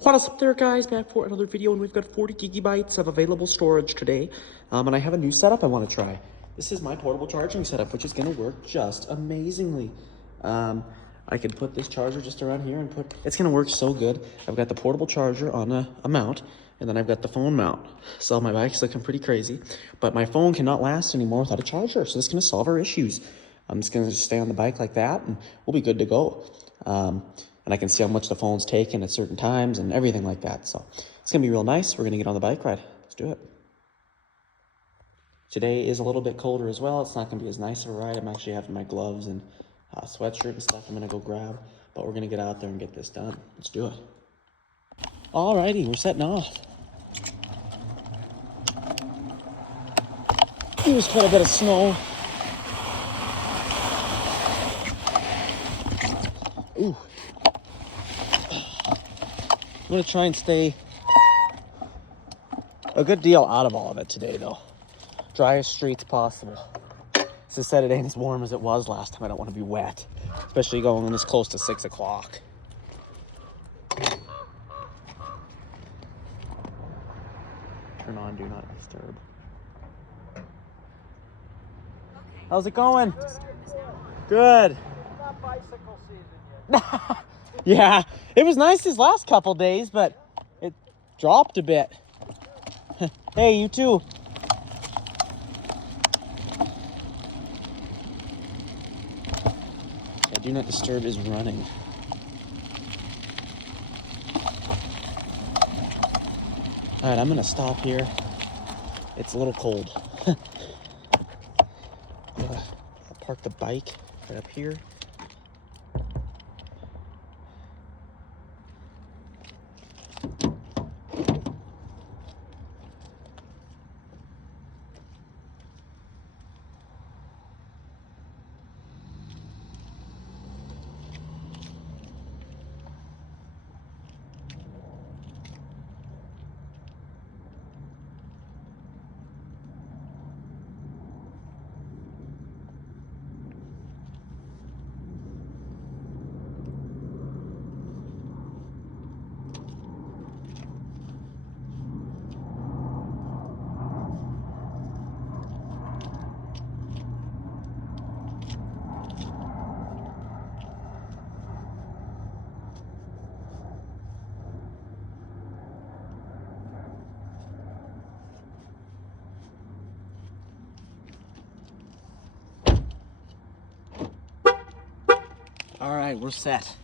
What is up there, guys? Back for another video, and we've got 40 gigabytes of available storage today. And I have a new setup I want to try. This is my portable charging setup, which is going to work just amazingly. I can put this charger just around here and it's going to work so good. I've got the portable charger on a mount, and then I've got the phone mount. So my bike's looking pretty crazy, but my phone cannot last anymore without a charger. So this is going to solve our issues. I'm just going to stay on the bike like that, and we'll be good to go. And I can see how much the phone's taken at certain times and everything like that. So it's gonna be real nice. We're gonna get on the bike ride. Let's do it. Today is a little bit colder as well. It's not gonna be as nice of a ride. I'm actually having my gloves and sweatshirt and stuff I'm gonna go grab, but we're gonna get out there and get this done. Let's do it. Alrighty, we're setting off. There's quite a bit of snow. Ooh. I'm gonna try and stay a good deal out of all of it today, though. Driest streets possible. As I said, it ain't as warm as it was last time. I don't want to be wet, especially going this close to 6 o'clock. Turn on Do Not Disturb. How's it going? Good. Not bicycle season yet. Yeah, it was nice these last couple days, but it dropped a bit. Hey, you too. Yeah, Do Not Disturb is running. All right, I'm gonna stop here. It's a little cold. I'll park the bike right up here. All right, we're set.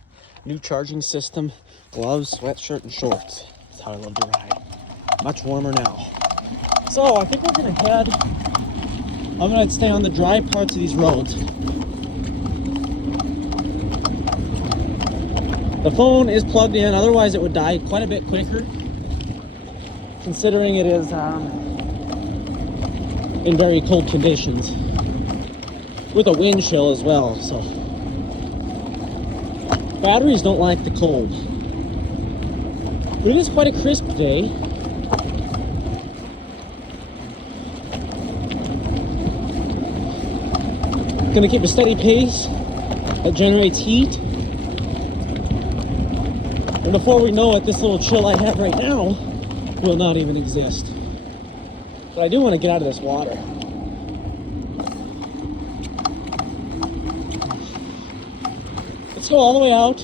New charging system, gloves, sweatshirt, and shorts. That's how I love to ride. Much warmer now. So I think we're gonna head. I'm gonna stay on the dry parts of these roads. The phone is plugged in, otherwise it would die quite a bit quicker, considering it is in very cold conditions, with a wind chill as well. So batteries don't like the cold. But it is quite a crisp day. Gonna keep a steady pace that generates heat. And before we know it, this little chill I have right now will not even exist. But I do want to get out of this water. Let's go all the way out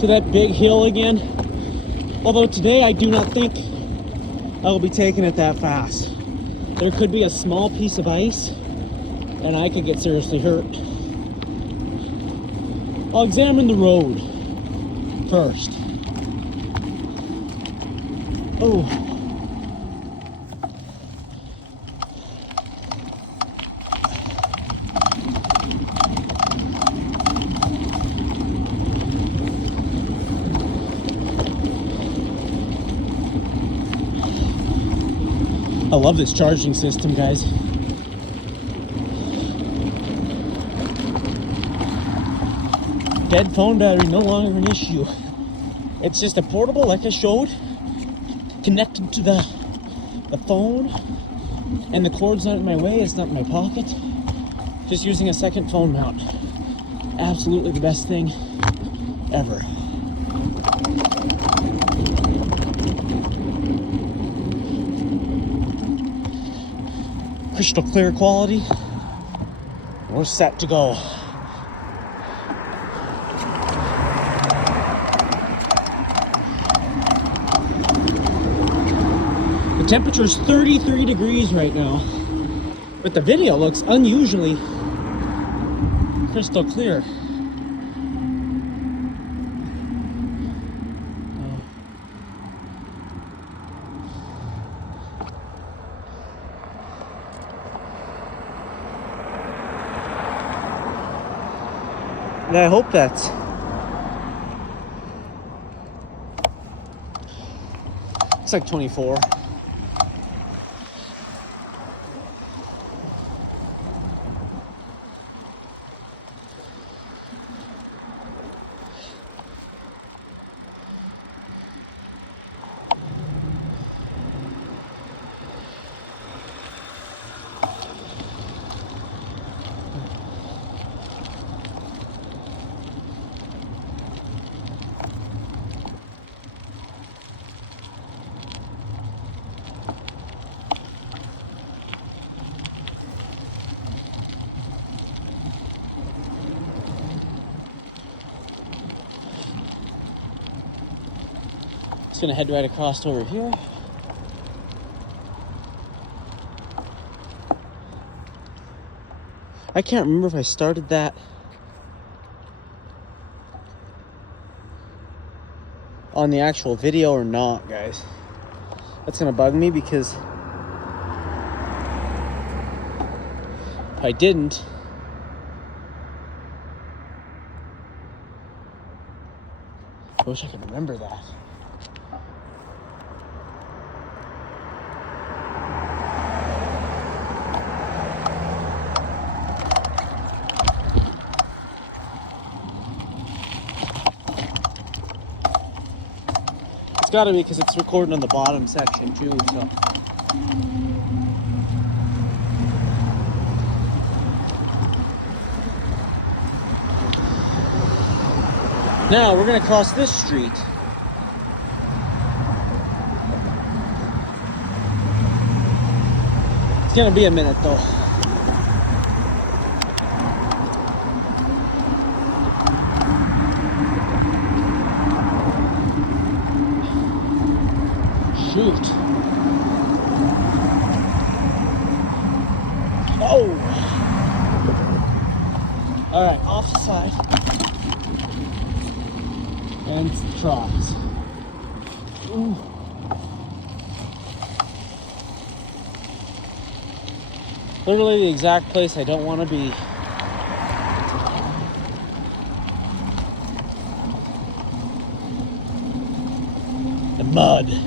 to that big hill again. Although today I do not think I will be taking it that fast. There could be a small piece of ice and I could get seriously hurt. I'll examine the road first. Oh. I love this charging system, guys. Dead phone battery no longer an issue. It's just a portable, like I showed, connected to the phone, and the cord's not in my way, it's not in my pocket. Just using a second phone mount. Absolutely the best thing ever. Crystal clear quality. We're set to go. The temperature is 33 degrees right now, but the video looks unusually crystal clear. And I hope that's it's like 24. Just gonna head right across over here. I can't remember if I started that on the actual video or not, guys. That's gonna bug me because if I didn't, I wish I could remember that. It's gotta be because it's recording on the bottom section too, so. Now we're gonna cross this street. It's gonna be a minute though. Shoot. Oh! Alright, off the side. And cross. Ooh. Literally the exact place I don't want to be. The mud.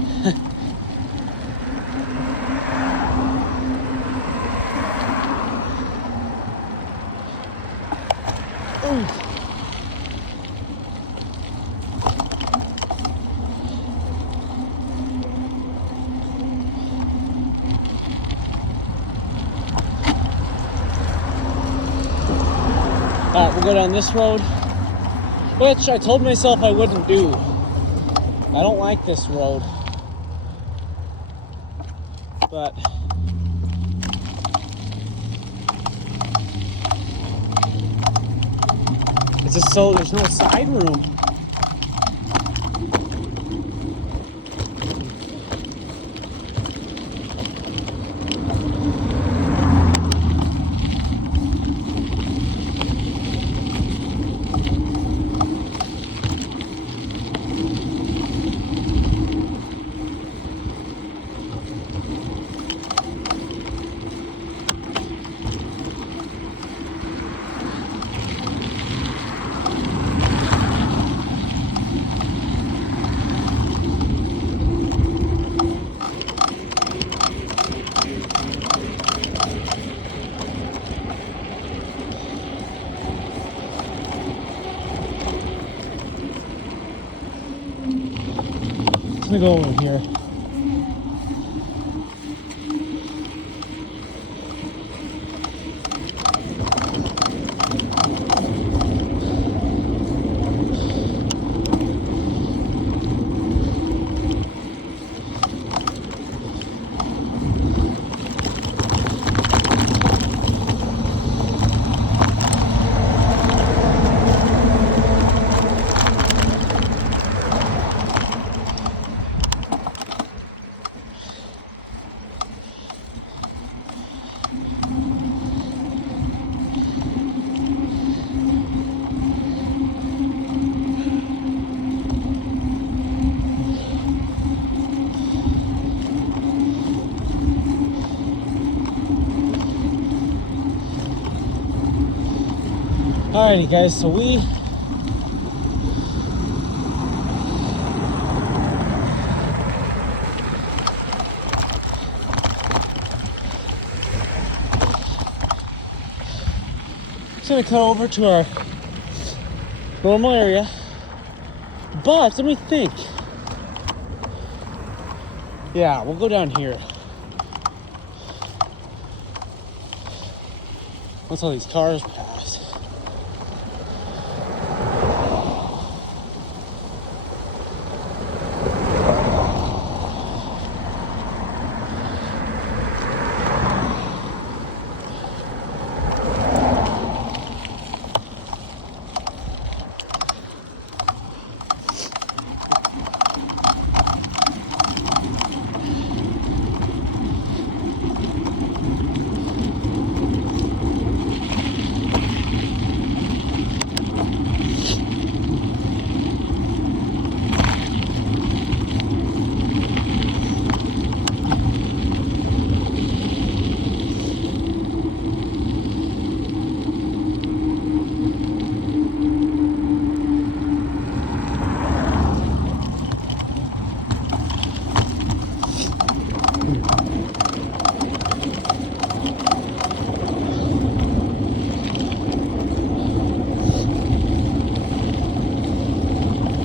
Alright, we'll go down this road, which I told myself I wouldn't do. I don't like this road, but it's just so there's no side room. I'm gonna go over here. Alrighty guys, so we gonna cut over to our normal area, but let me think. Yeah, we'll go down here. Once all these cars pass.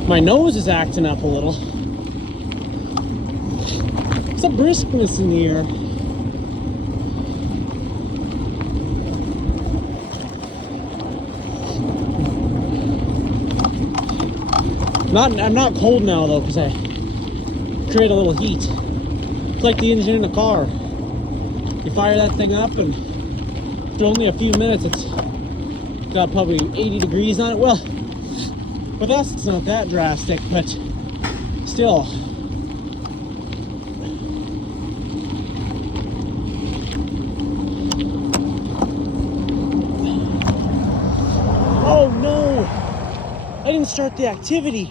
My nose is acting up a little. It's a briskness in the air. I'm not cold now though, because I create a little heat. It's like the engine in a car. You fire that thing up and after only a few minutes it's got probably 80 degrees on it. Well, with us it's not that drastic, but still. Oh no! I didn't start the activity.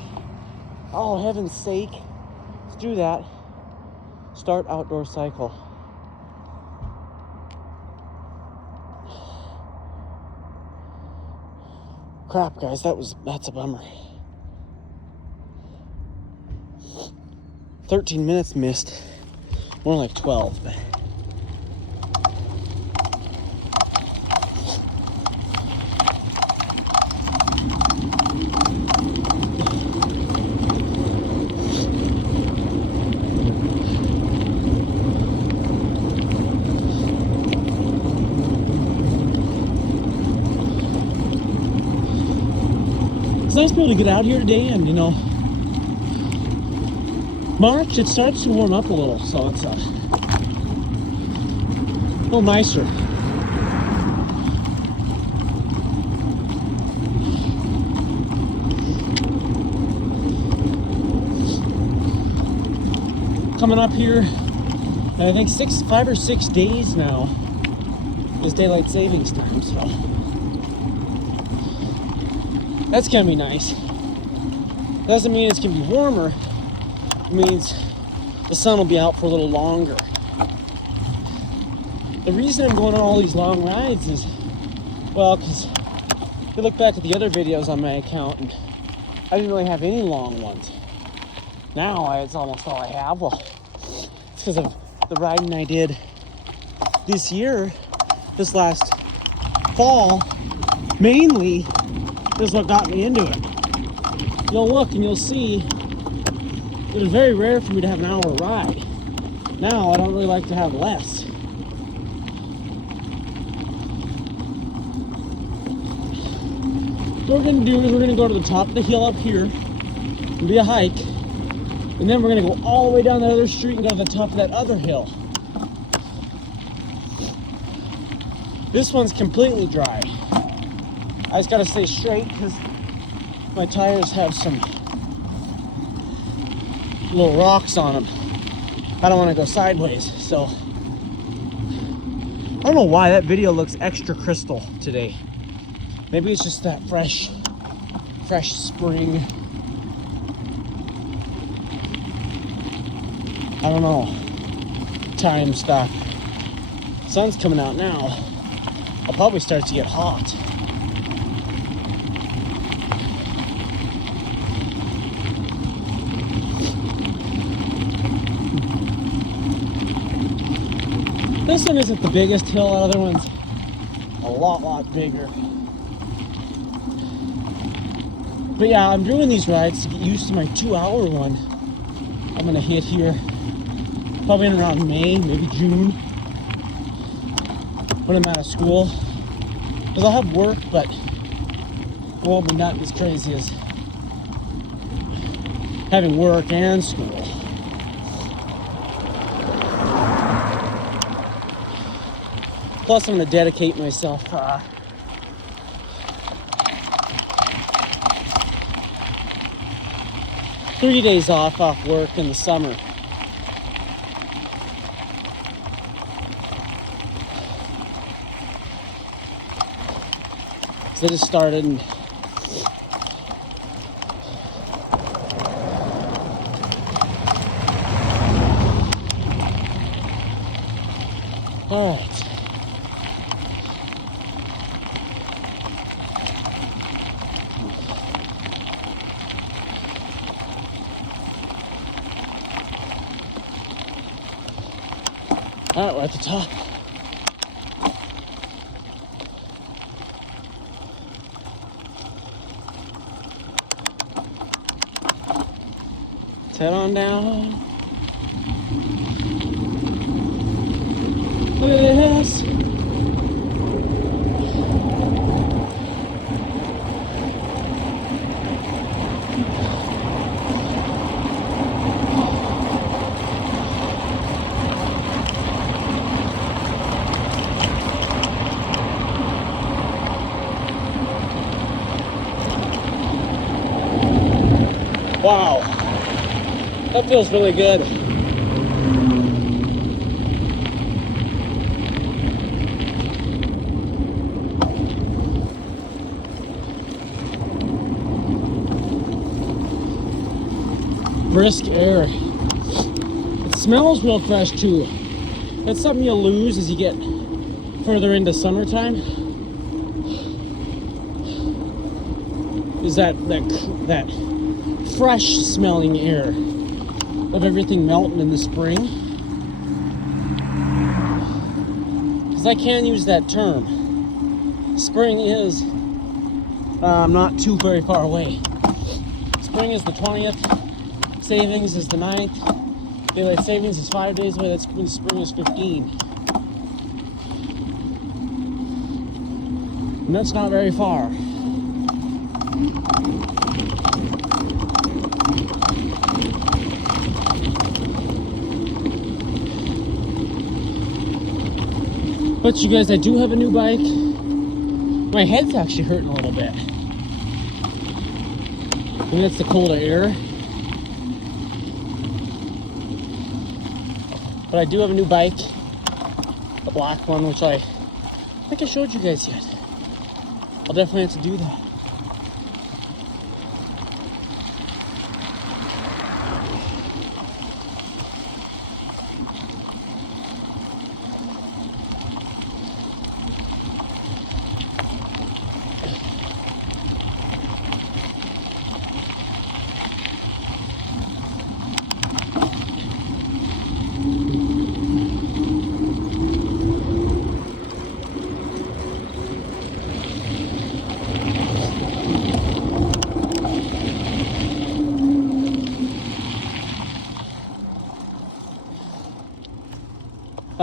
Oh, heaven's sake. Let's do that. Start outdoor cycle. Crap, guys, that's a bummer. 13 minutes missed. More like 12, but it's nice to be able to get out here today, and you know, March, it starts to warm up a little, so it's a little nicer. Coming up here, I think 5 or 6 days now is daylight savings time, so that's gonna be nice. Doesn't mean it's gonna be warmer. It means the sun will be out for a little longer. The reason I'm going on all these long rides is, well, because if you look back at the other videos on my account, and I didn't really have any long ones. Now it's almost all I have. Well, it's because of the riding I did this year, this last fall, mainly is what got me into it. You'll look and you'll see it was very rare for me to have an hour ride. Now I don't really like to have less. What we're gonna do is we're gonna go to the top of the hill up here. It'll be a hike. And then we're gonna go all the way down that other street and go to the top of that other hill. This one's completely dry. I just gotta stay straight because my tires have some little rocks on them. I don't want to go sideways, so I don't know why that video looks extra crystal today. Maybe it's just that fresh spring. I don't know. Time stuff. Sun's coming out now. I'll probably start to get hot. This one isn't the biggest hill, the other one's a lot bigger. But yeah, I'm doing these rides to get used to my 2-hour one. I'm gonna hit here probably in around May, maybe June, when I'm out of school. Because I'll have work, but it won't be not as crazy as having work and school. Plus, I'm gonna dedicate myself 3 days off work in the summer. So I just started and all right. All right, we're at the top. Let's head on down. Look at this. Wow, that feels really good. Brisk air. It smells real fresh too. That's something you'll lose as you get further into summertime. Is that fresh smelling air of everything melting in the spring. Because I can use that term. Spring is not too very far away. Spring is the 20th. Savings is the 9th. Daylight savings is 5 days away. That's when spring is 15. And that's not very far. But you guys, I do have a new bike. My head's actually hurting a little bit. And that's the cold air. But I do have a new bike. A black one, which I think I showed you guys yet. I'll definitely have to do that.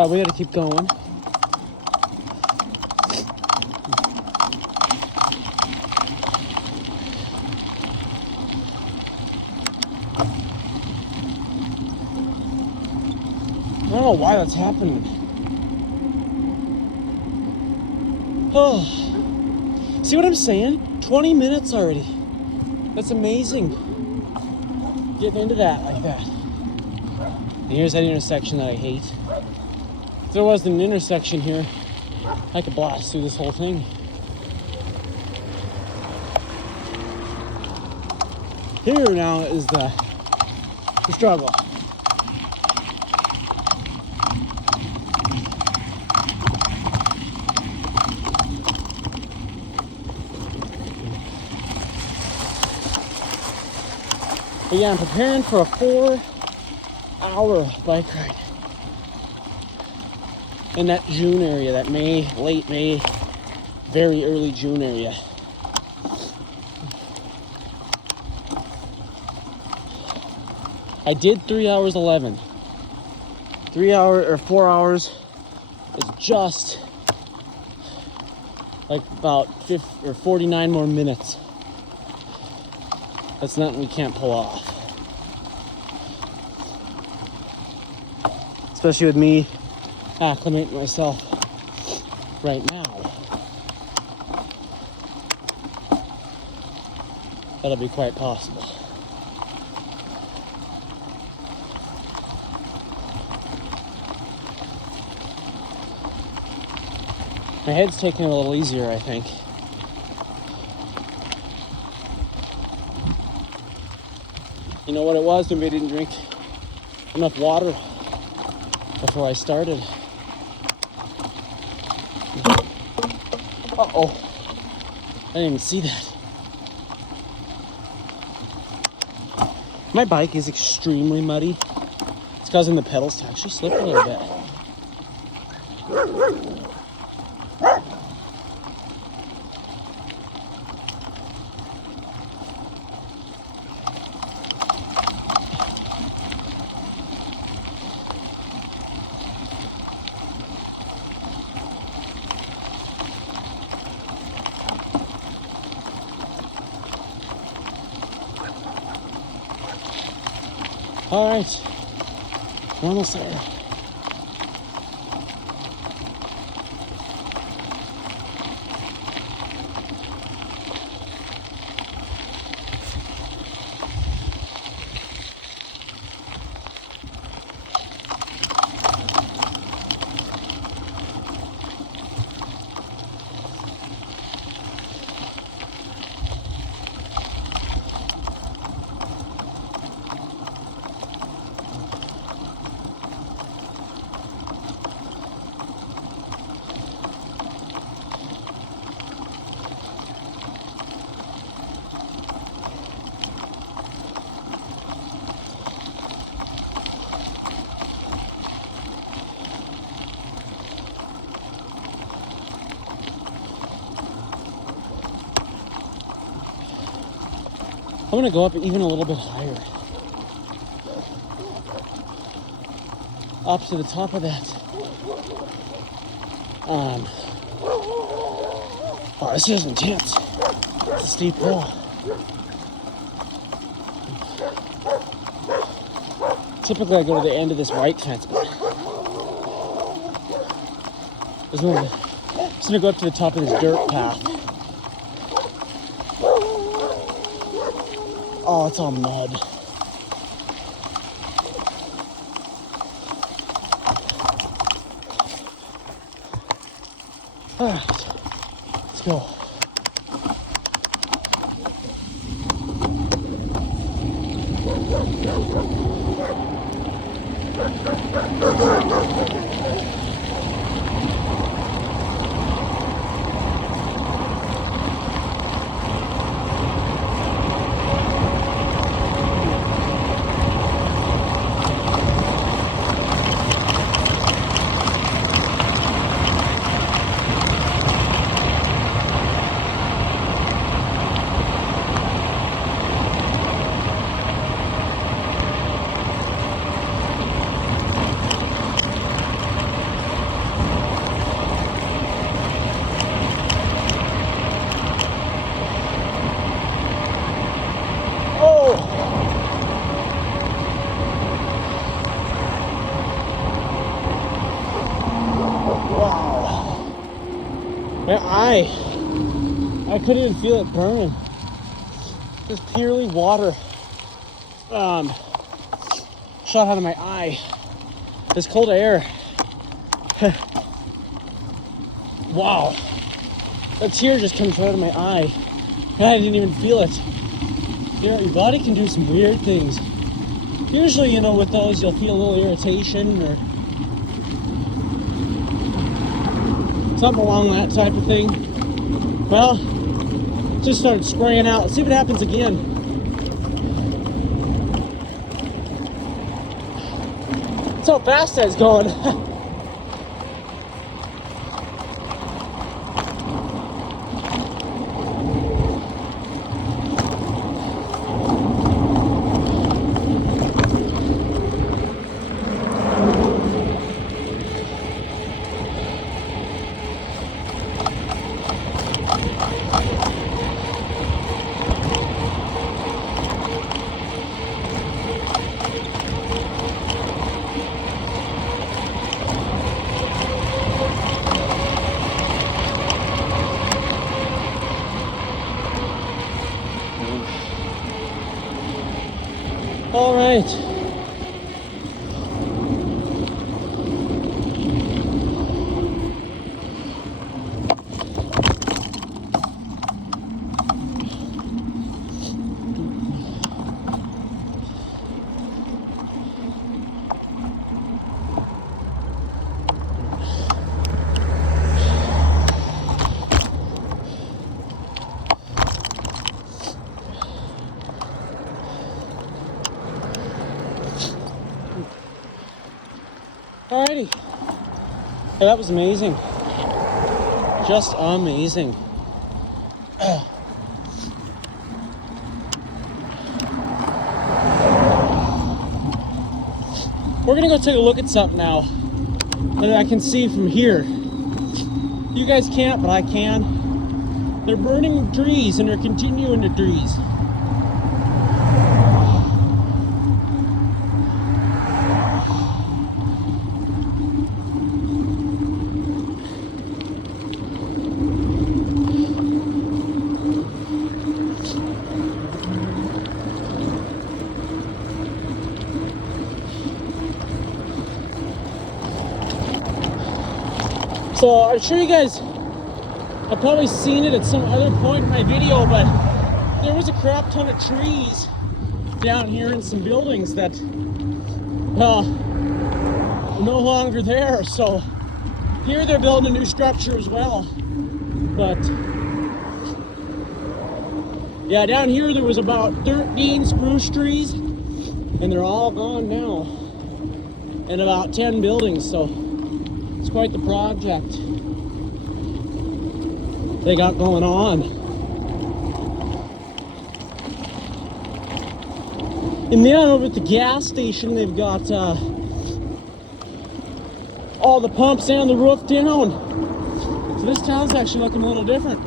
We gotta keep going. I don't know why that's happening. Oh, see what I'm saying? 20 minutes already. That's amazing. Getting into that like that. And here's that intersection that I hate. If there wasn't an intersection here, I could blast through this whole thing. Here now is the struggle. But yeah, I'm preparing for a 4-hour bike ride. in that June area, that May, late May, very early June area. I did 3 hours 11. 4 hours is just like about 49 more minutes. That's nothing we can't pull off. Especially with me acclimating myself right now. That'll be quite possible. My head's taking it a little easier, I think. You know what it was? Maybe I didn't drink enough water before I started. Uh-oh. I didn't even see that. My bike is extremely muddy. It's causing the pedals to actually slip a little bit. All right, we're almost there. I'm gonna go up even a little bit higher. Up to the top of that. Oh, this is intense. It's a steep hill. Typically I go to the end of this white fence, but I'm just gonna go up to the top of this dirt path. Oh, it's all mud. All right, let's go. I couldn't even feel it burning. Just purely water shot out of my eye. This cold air. Wow. A tear just comes right out of my eye. And I didn't even feel it. You know, your body can do some weird things. Usually, you know, with those, you'll feel a little irritation or something along that type of thing. Well, just started spraying out. Let's see what happens again. That's how fast I was going. All right. Alrighty. Hey, that was amazing. Just amazing. We're gonna go take a look at something now that I can see from here. You guys can't, but I can. They're burning trees and they're continuing to trees. So I'm sure you guys have probably seen it at some other point in my video, but there was a crap ton of trees down here in some buildings that are no longer there. So here they're building a new structure as well. But yeah, down here there was about 13 spruce trees and they're all gone now. And about 10 buildings, so it's quite the project they got going on. And then over at the gas station, they've got all the pumps and the roof down. So this town's actually looking a little different.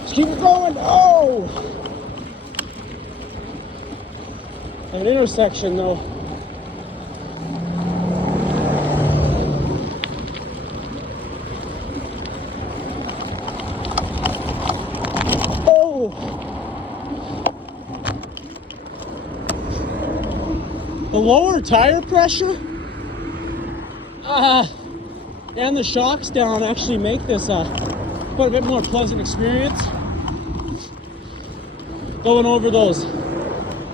Let's keep it going. Oh! An intersection though. Oh! The lower tire pressure and the shocks down actually make this quite a bit more pleasant experience. Going over those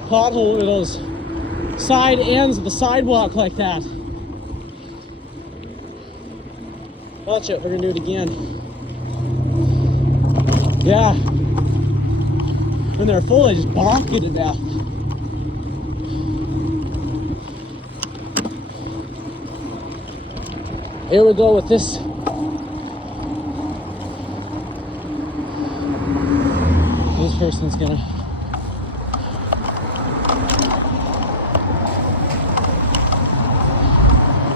pothole with those side ends of the sidewalk like that. Watch it, we're gonna do it again. Yeah. When they're full, they just bonk you to death. Here we go with this. This person's gonna.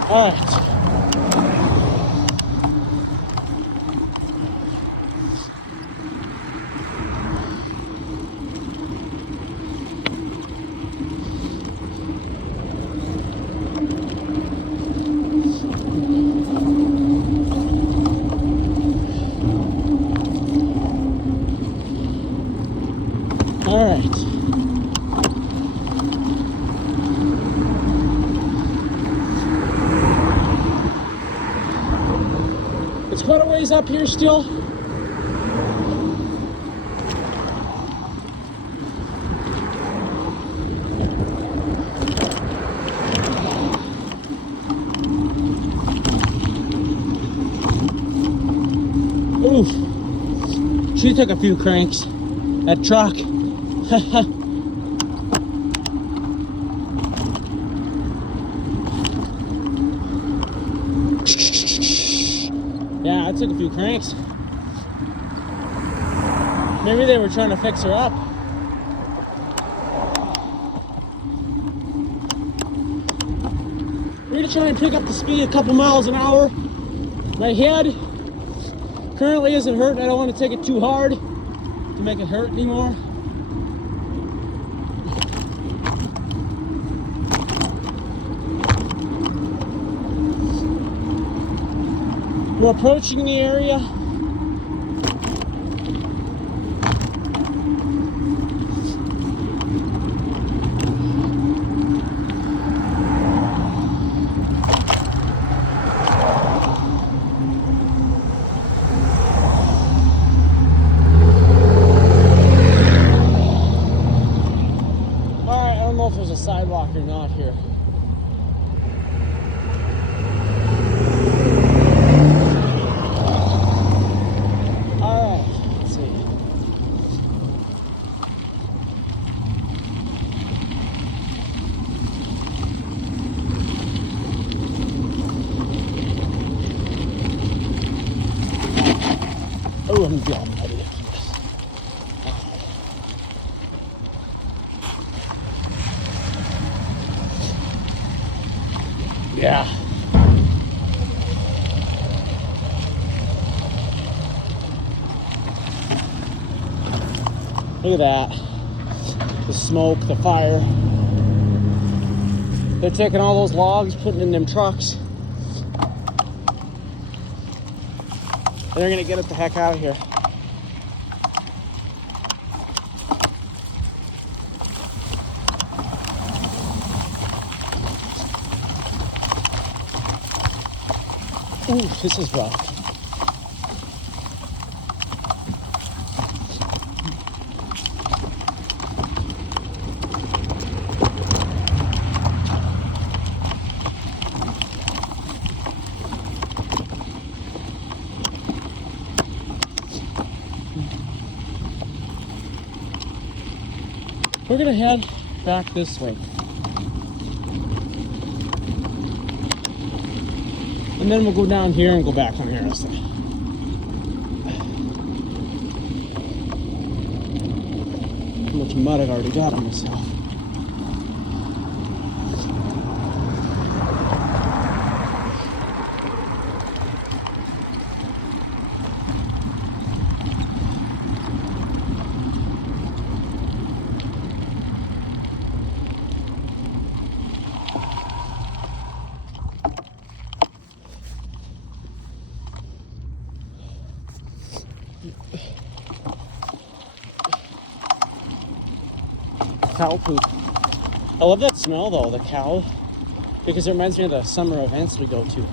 All right. All right. It's quite a ways up here still. Oof. She took a few cranks. That truck. Yeah, I took a few cranks. Maybe they were trying to fix her up. We're gonna try and pick up the speed a couple miles an hour. My head currently isn't hurting. I don't want to take it too hard to make it hurt anymore. We're approaching the area. Oh, I'm gonna be all muddy. Yeah. Look at that. The smoke, the fire. They're taking all those logs, putting in them trucks. And they're gonna get it the heck out of here. Ooh, this is rough. We're gonna head back this way. And then we'll go down here and go back on Harrison. How much mud I've already got on myself. Cow poop. I love that smell though, the cow, because it reminds me of the summer events we go to.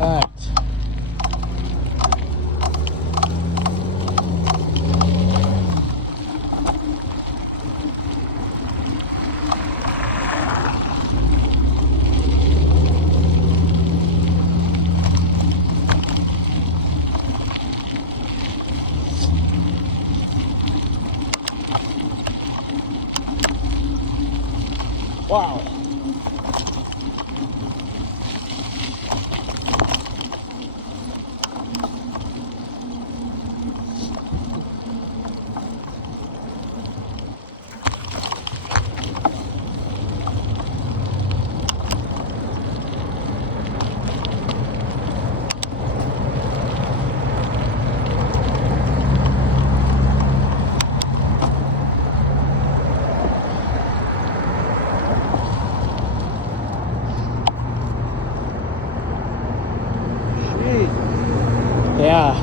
All right. Wow. Yeah.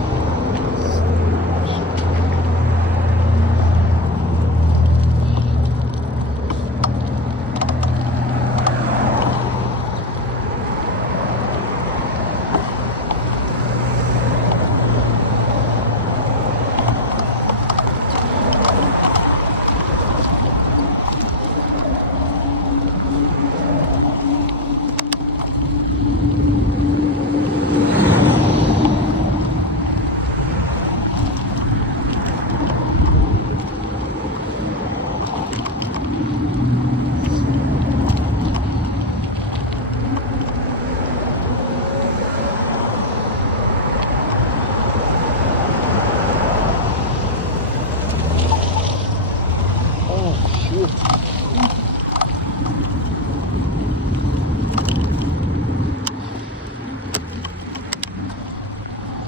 Oh, shoot.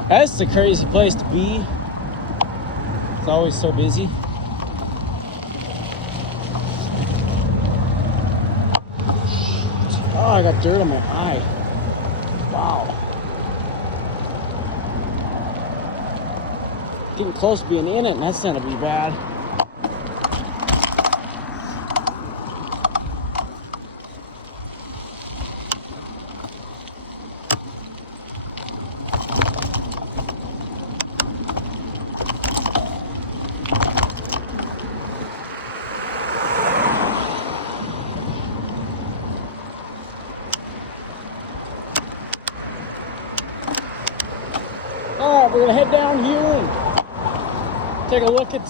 That's a crazy place to be. It's always so busy. Oh, I got dirt on my eye. Wow. Getting close to being in it, and that's gonna be bad. All right, we're gonna head down here and take a look at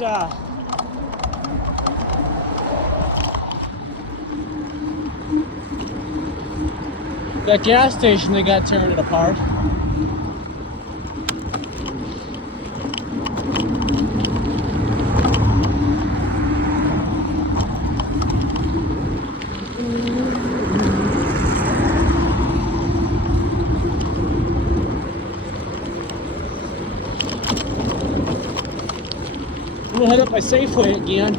That gas station, they got tearing it apart. I'm gonna head up by Safeway again.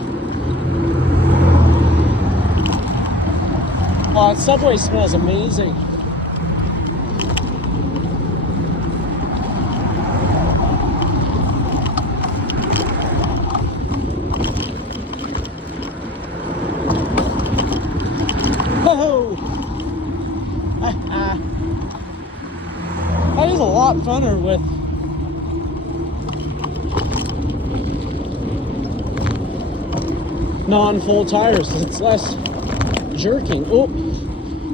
Oh, Subway smells amazing. Oh! That is a lot funner with non-full tires, because it's less jerking. Oh,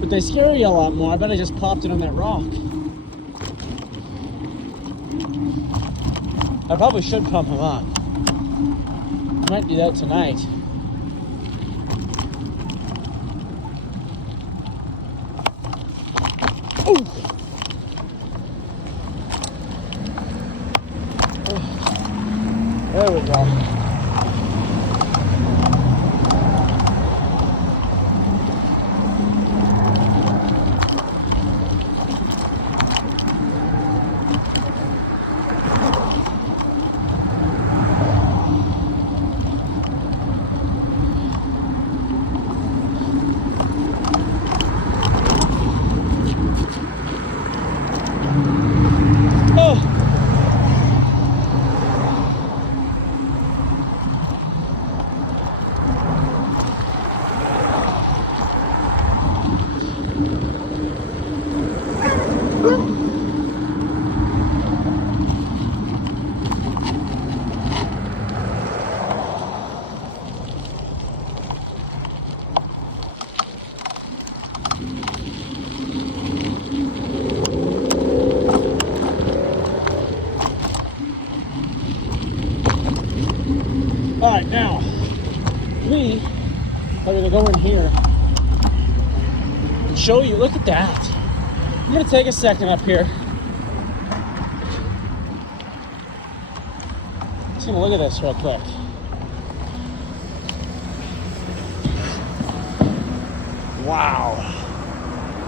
but they scare you a lot more. I bet I just popped it on that rock. I probably should pump them up. Might do that tonight. Ooh. There we go. Alright, now, we are going to go in here and show you. Look at that. I'm going to take a second up here. Just going to look at this real quick. Wow.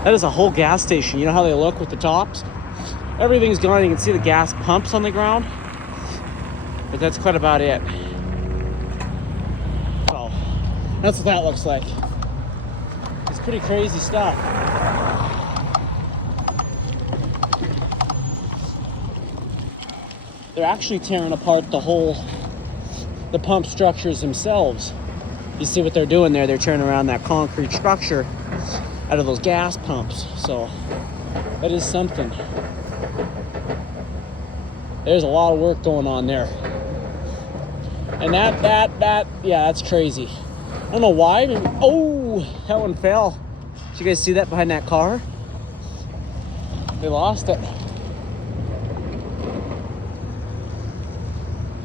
That is a whole gas station. You know how they look with the tops? Everything's gone. You can see the gas pumps on the ground. But that's quite about it. So, that's what that looks like. It's pretty crazy stuff. They're actually tearing apart the pump structures themselves. You see what they're doing there? They're tearing around that concrete structure out of those gas pumps. So that is something. There's a lot of work going on there. And that, yeah, that's crazy. I don't know why. Maybe, oh, that one fell. Did you guys see that behind that car? They lost it.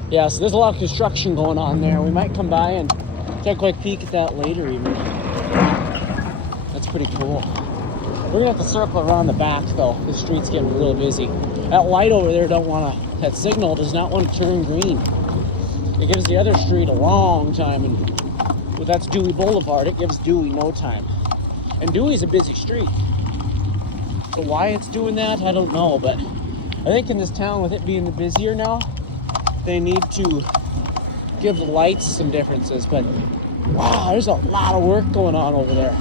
Yeah, so there's a lot of construction going on there. We might come by and take a quick peek at that later even. That's pretty cool. We're gonna have to circle around the back though. The street's getting real busy. That light over there that signal does not want to turn green. It gives the other street a long time, and well, that's Dewey Boulevard. It gives Dewey no time. And Dewey's a busy street. So why it's doing that, I don't know, but I think in this town, with it being busier now, they need to give the lights some differences. But wow, there's a lot of work going on over there.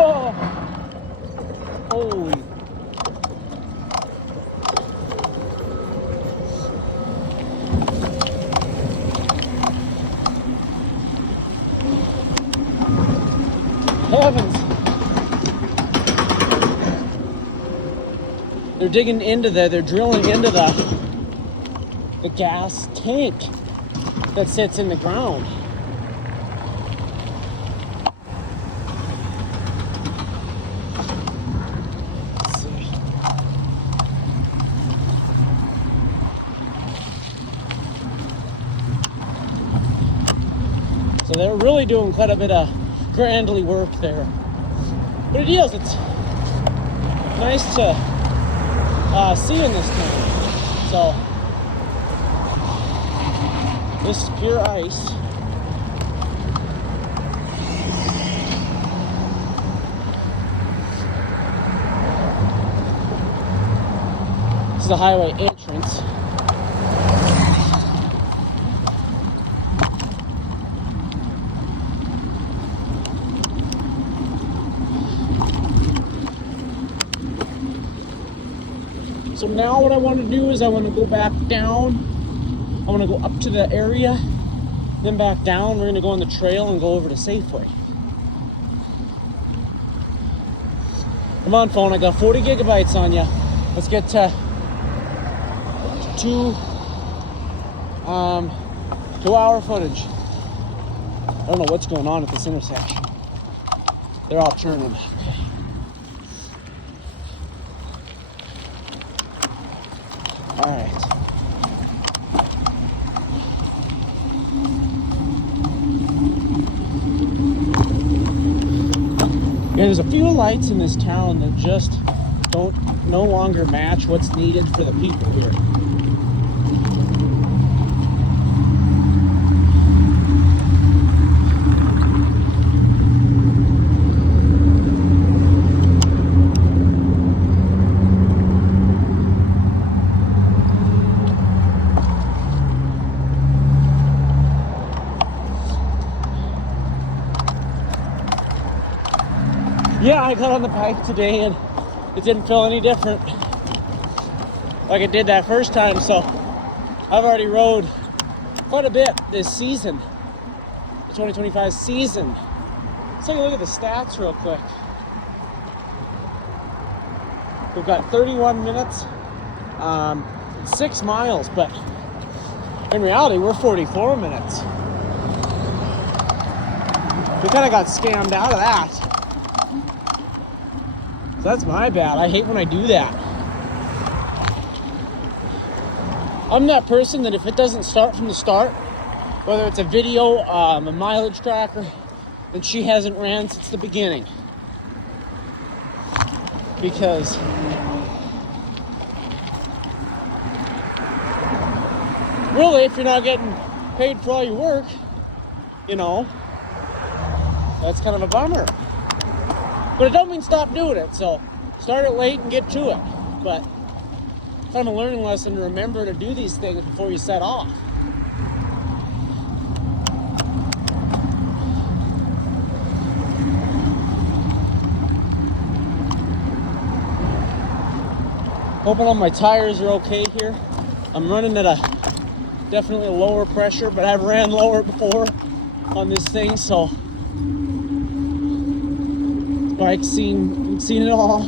Oh, holy. Heavens. They're digging into they're drilling into the gas tank that sits in the ground. Let's see. So they're really doing quite a bit of grandly work there. But it is, it's nice to see in this town. So this is pure ice. This is the highway entrance. So now what I want to do is I want to go back down. I want to go up to the area, then back down. We're going to go on the trail and go over to Safeway. Come on, phone. I got 40 gigabytes on you. Let's get to 2-hour footage. I don't know what's going on at this intersection. They're all turning. All right. Yeah, there's a few lights in this town that just no longer match what's needed for the people here. Yeah, I got on the bike today and it didn't feel any different like it did that first time. So I've already rode quite a bit this season, the 2025 season. Let's take a look at the stats real quick. We've got 31 minutes, 6 miles, but in reality, we're 44 minutes. We kind of got scammed out of that. So that's my bad. I hate when I do that. I'm that person that if it doesn't start from the start, whether it's a video, a mileage tracker, then she hasn't ran since the beginning. Because really, if you're not getting paid for all your work, you know, that's kind of a bummer. But it don't mean stop doing it, so start it late and get to it. But it's kind of a learning lesson to remember to do these things before you set off. Hoping all my tires are okay here. I'm running at definitely a lower pressure, but I've ran lower before on this thing, so bike's seen it all.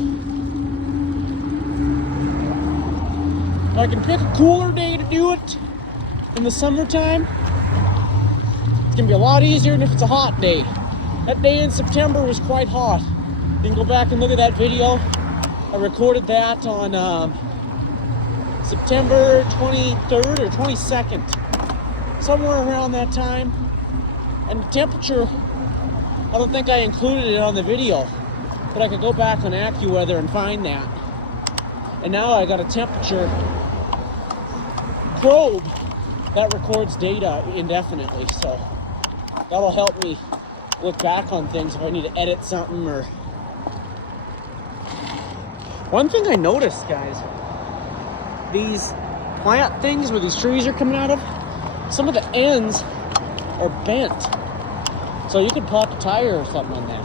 If I can pick a cooler day to do it in the summertime, it's gonna be a lot easier than if it's a hot day. That day in September was quite hot. You can go back and look at that video. I recorded that on September 23rd or 22nd, somewhere around that time. And the temperature, I don't think I included it on the video, but I could go back on AccuWeather and find that. And now I got a temperature probe that records data indefinitely, so that'll help me look back on things if I need to edit something. Or one thing I noticed, guys, these plant things where these trees are coming out of, some of the ends are bent, so you could pop a tire or something on that,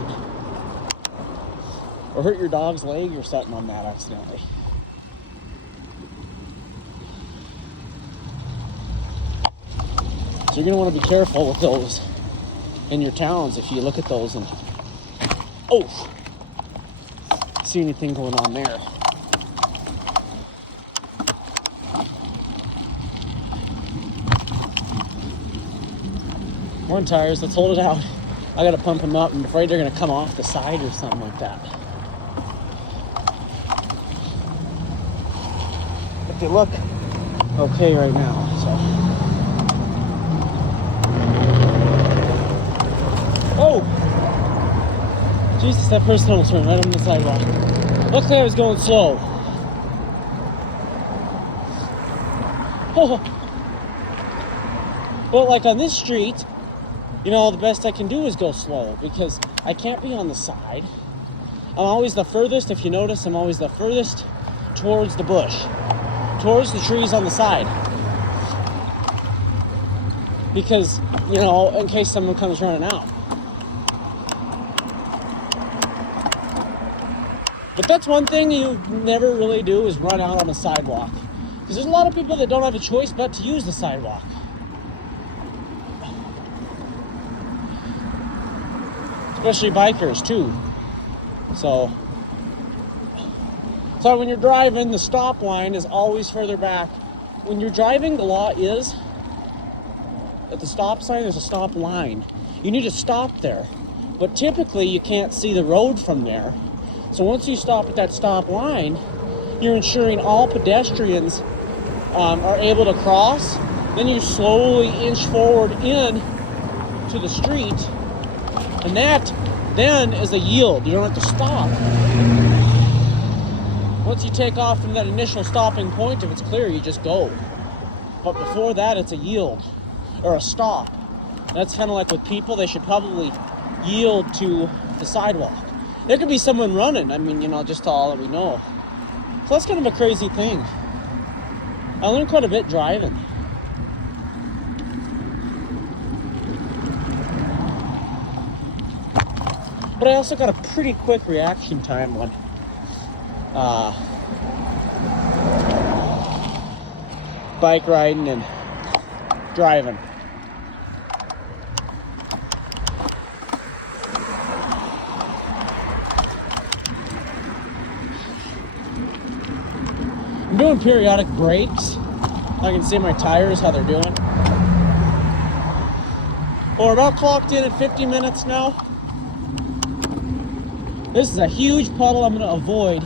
or hurt your dog's leg or something on that accidentally. So you're gonna want to be careful with those in your towns if you look at those and see anything going on there. More tires, let's hold it out. I gotta pump them up. I'm afraid they're gonna come off the side or something like that. But they look okay right now, so. Jesus, that person almost went right on the sidewalk. Luckily I was going slow. Oh. But like on this street, you know, the best I can do is go slow because I can't be on the side. I'm always the furthest, if you notice, I'm always the furthest towards the bush, towards the trees on the side. Because, you know, in case someone comes running out. But that's one thing you never really do is run out on a sidewalk. Because there's a lot of people that don't have a choice but to use the sidewalk. Especially bikers too. So when you're driving, the stop line is always further back. When you're driving, the law is at the stop sign, there's a stop line. You need to stop there. But typically you can't see the road from there. So once you stop at that stop line, you're ensuring all pedestrians are able to cross. Then you slowly inch forward in to the street. And that then is a yield. You don't have to stop. Once you take off from that initial stopping point, if it's clear, you just go. But before that, it's a yield or a stop. That's kind of like with people, they should probably yield to the sidewalk. There could be someone running, I mean, you know, just all that we know. So that's kind of a crazy thing. I learned quite a bit driving. But I also got a pretty quick reaction time when bike riding and driving. I'm doing periodic breaks. I can see my tires, how they're doing. We're about clocked in at 50 minutes now. This is a huge puddle I'm going to avoid.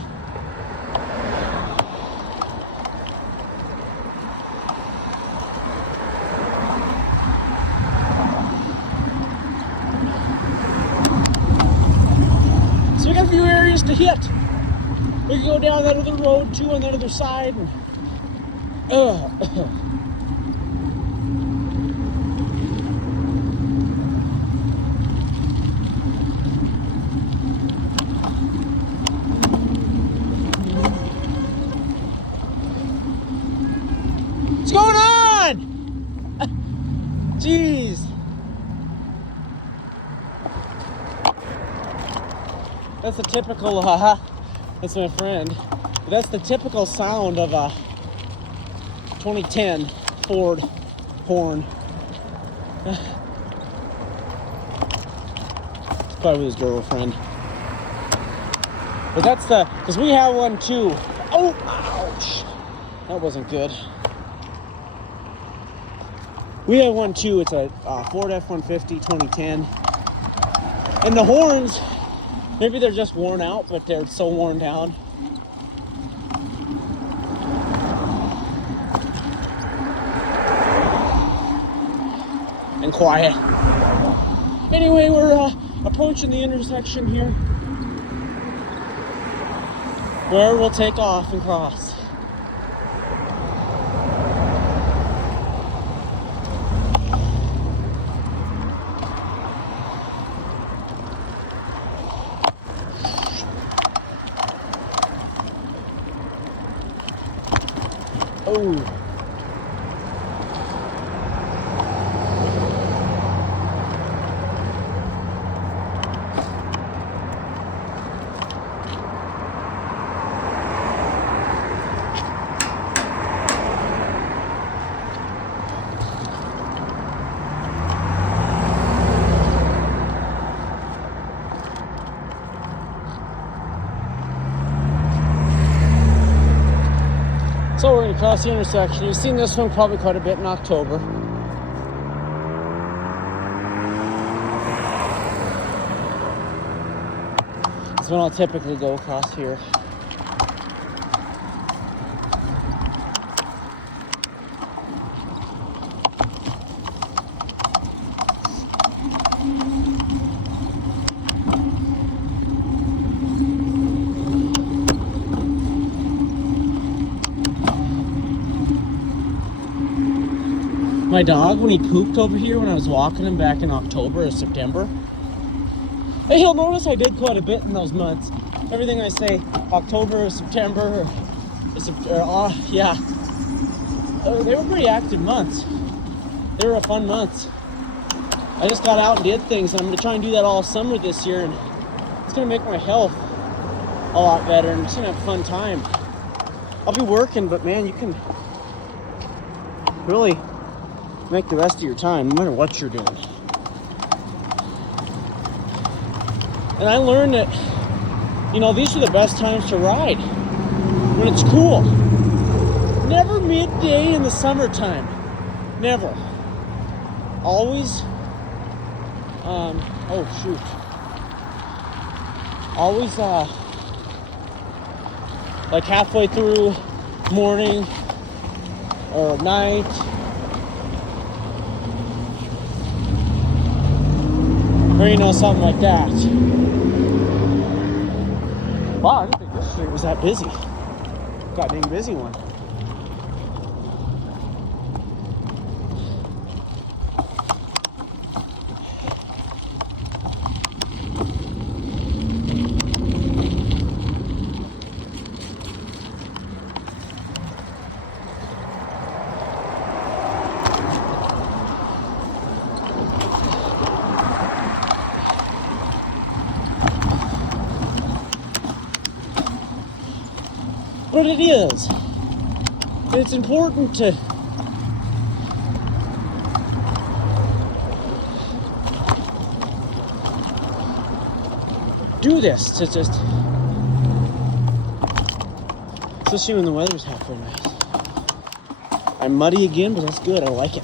So we got a few areas to hit. We can go down that other road too on that other side. And, What's going on? Jeez. That's a typical, that's my friend. That's the typical sound of a 2010 Ford horn. It's probably his girlfriend. But that's the, because we have one too. Oh, ouch. That wasn't good. We have one too. It's a Ford F-150 2010. And the horns, maybe they're just worn out, but they're so worn down. And quiet. Anyway, we're approaching the intersection here where we'll take off and cross. Oh. So we're going to cross the intersection. You've seen this one probably quite a bit in October. This one I'll typically go across here. my dog, when he pooped over here when I was walking him back in October or September, and he'll notice I did quite a bit in those months. Everything I say, October or September, yeah, they were pretty active months. They were fun months. I just got out and did things, and I'm gonna try and do that all summer this year, and it's gonna make my health a lot better, and it's gonna have a fun time. I'll be working, but man, you can really make the rest of your time, no matter what you're doing. And I learned that, these are the best times to ride, when it's cool. Never midday in the summertime. Never. Always, always, like halfway through morning or night. Or, something like that. Wow, I didn't think this street was that busy. Got a dang busy one. But it is. It's important to do this, to just, especially when the weather's halfway nice. I'm muddy again, but that's good. I like it.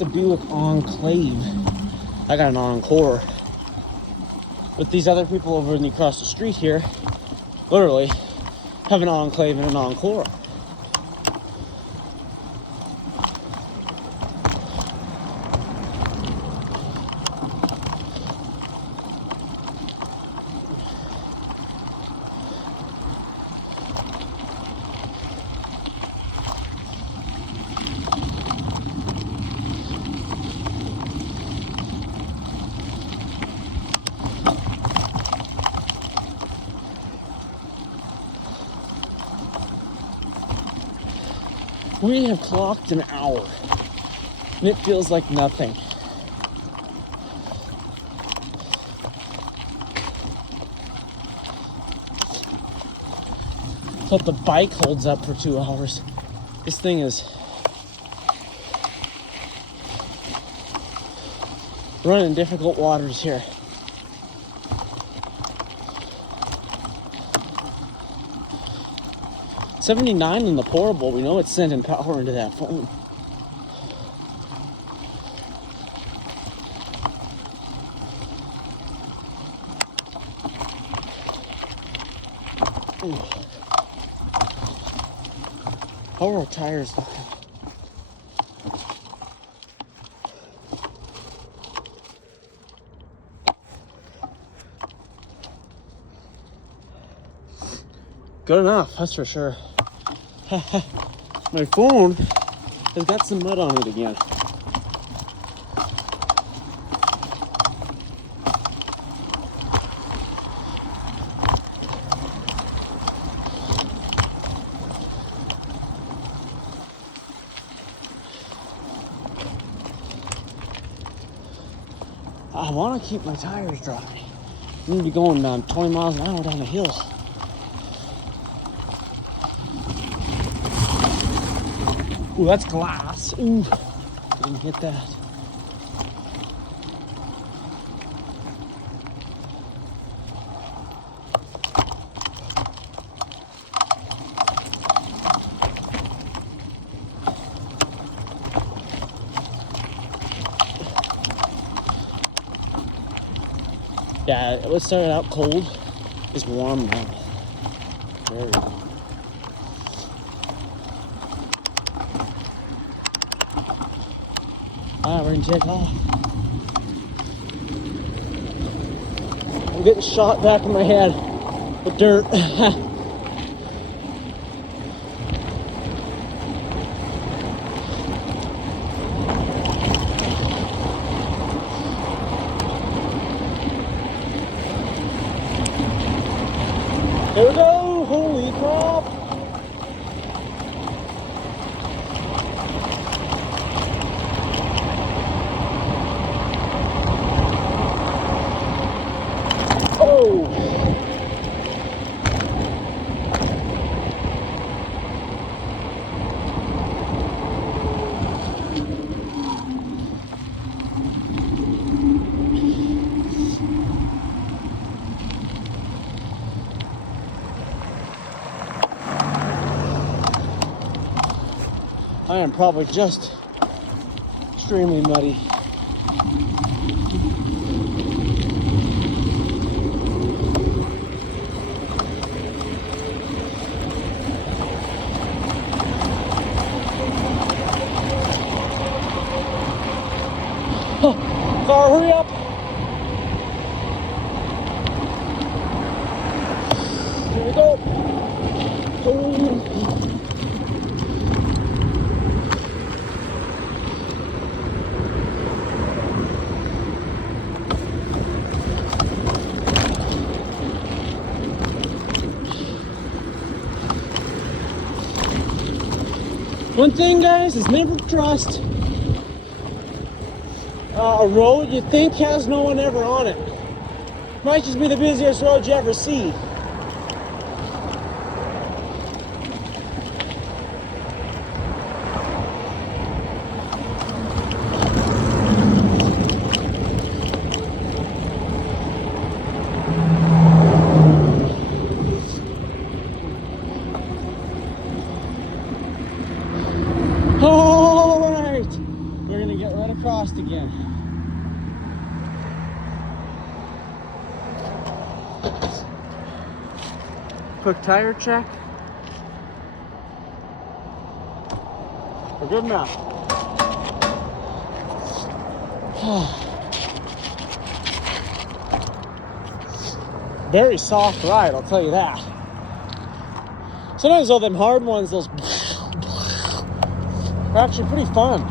A Buick Enclave. I got an Encore. But these other people over across the street here literally have an Enclave and an Encore. We have clocked an hour, and it feels like nothing. But the bike holds up for 2 hours. This thing is running difficult waters here. $79 in the portable. We know it's sending power into that phone. Ooh. How are our tires looking? Good enough, that's for sure. My phone has got some mud on it again. I want to keep my tires dry. I'm going to be going 20 miles an hour down the hill. Ooh, that's glass. Ooh, didn't hit that. Yeah, it started out cold. It's warm now. Very warm. Alright, we're gonna take off. I'm getting shot back in my head with dirt. Here we go! Holy crap! Oh! I am probably just extremely muddy. Oh, car, hurry up! Here we go. Oh. One thing, guys, is never trust a road you think has no one ever on it. Might just be the busiest road you ever see. All right, we're gonna get right across again. Quick tire check. We're good now. Very soft ride, I'll tell you that. Sometimes all them hard ones, those are actually pretty fun.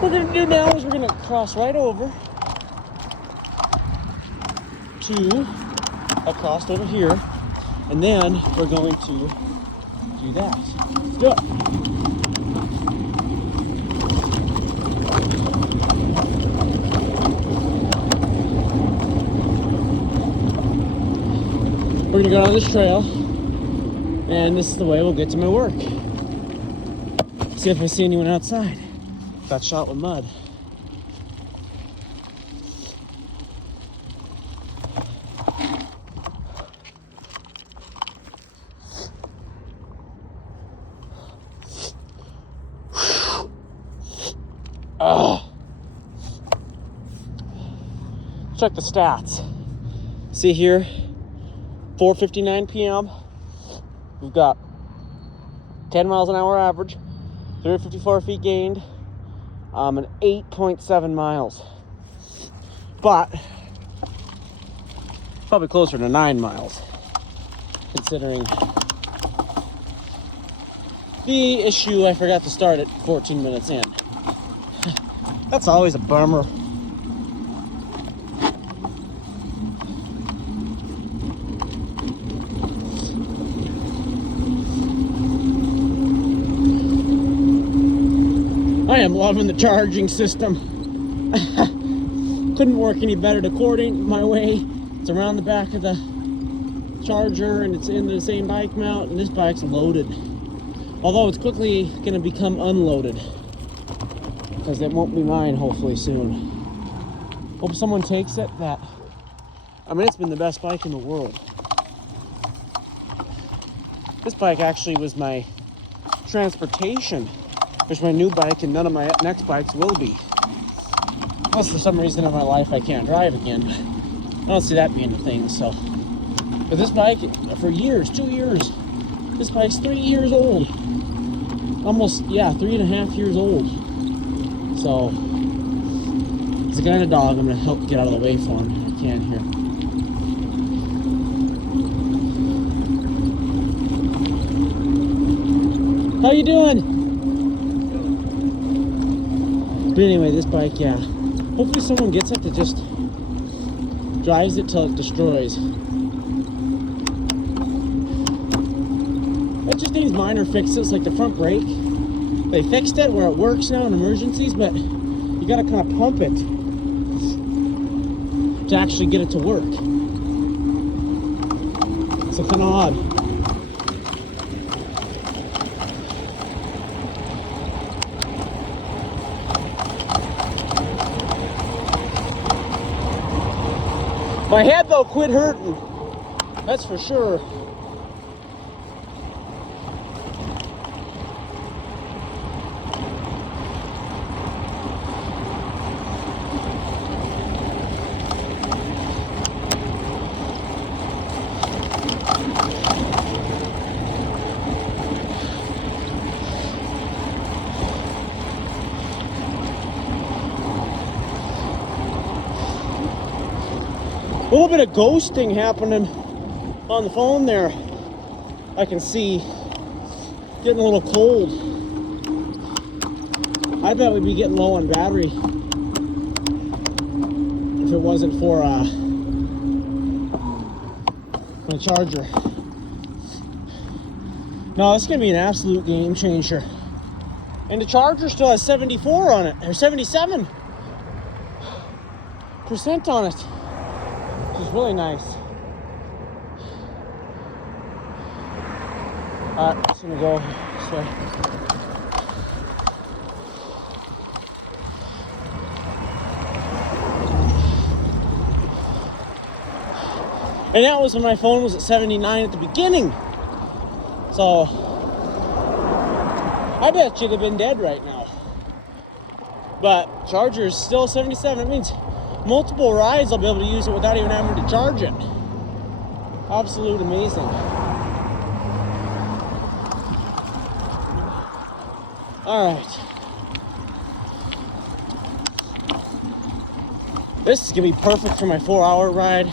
What we're gonna do now is we're gonna cross right over to across over here, and then we're going to do that. Let's go. We're gonna go down this trail, and this is the way we'll get to my work. See if I see anyone outside. Got shot with mud. Check the stats. See here, 4:59 p.m. We've got 10 miles an hour average, 354 feet gained, and 8.7 miles. But probably closer to 9 miles, considering the issue I forgot to start at 14 minutes in. That's always a bummer. I am loving the charging system. couldn't work any better to coordinate my way. It's around the back of the charger and it's into the same bike mount, and this bike's loaded. Although it's quickly going to become unloaded because it won't be mine hopefully soon. Hope someone takes it. I mean, it's been the best bike in the world. This bike actually was my transportation. There's my new bike, and none of my next bikes will be. Unless for some reason in my life I can't drive again. I don't see that being a thing, so. But this bike, for years, 2 years, this bike's 3 years old. Almost, yeah, 3.5 years old. So, it's the kind of dog I'm gonna help get out of the way for him if I can here. How you doing? But anyway, this bike, yeah. Hopefully someone gets it that just drives it till it destroys. It just needs minor fixes, like the front brake. They fixed it where it works now in emergencies, but you gotta kind of pump it to actually get it to work. So kind of odd. My head though quit hurting. That's for sure. A little bit of ghosting happening on the phone there. I can see getting a little cold. I bet we'd be getting low on battery if it wasn't for my charger. No, it's gonna be an absolute game changer. And the charger still has 74 on it, or 77% on it. Which is really nice. Just gonna go this way. And that was when my phone was at 79 at the beginning. So I bet you'd have been dead right now. But charger is still 77. It means multiple rides I'll be able to use it without even having to charge it. Absolute amazing. All right. This is gonna be perfect for my 4-hour ride.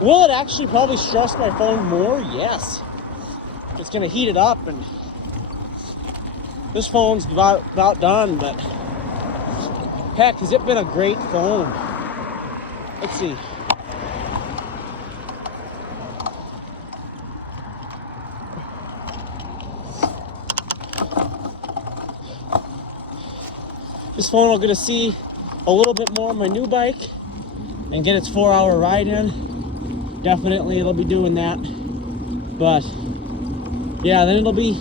Will it actually probably stress my phone more? Yes. It's gonna heat it up, and this phone's about done, but heck, has it been a great phone? Let's see. This phone will get to see a little bit more of my new bike and get its 4-hour ride in. Definitely it'll be doing that. But yeah, then it'll be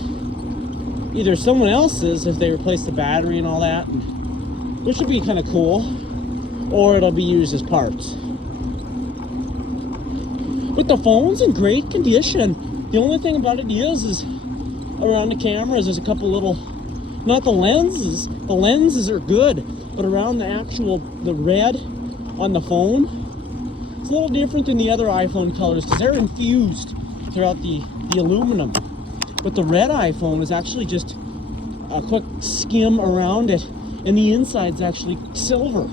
either someone else's if they replace the battery and all that, which would be kind of cool, or it'll be used as parts. But the phone's in great condition. The only thing about it is around the cameras, there's a couple little, not the lenses are good, but around the red on the phone, it's a little different than the other iPhone colors because they're infused throughout the aluminum. But the red iPhone is actually just a quick skim around it, and the inside's actually silver.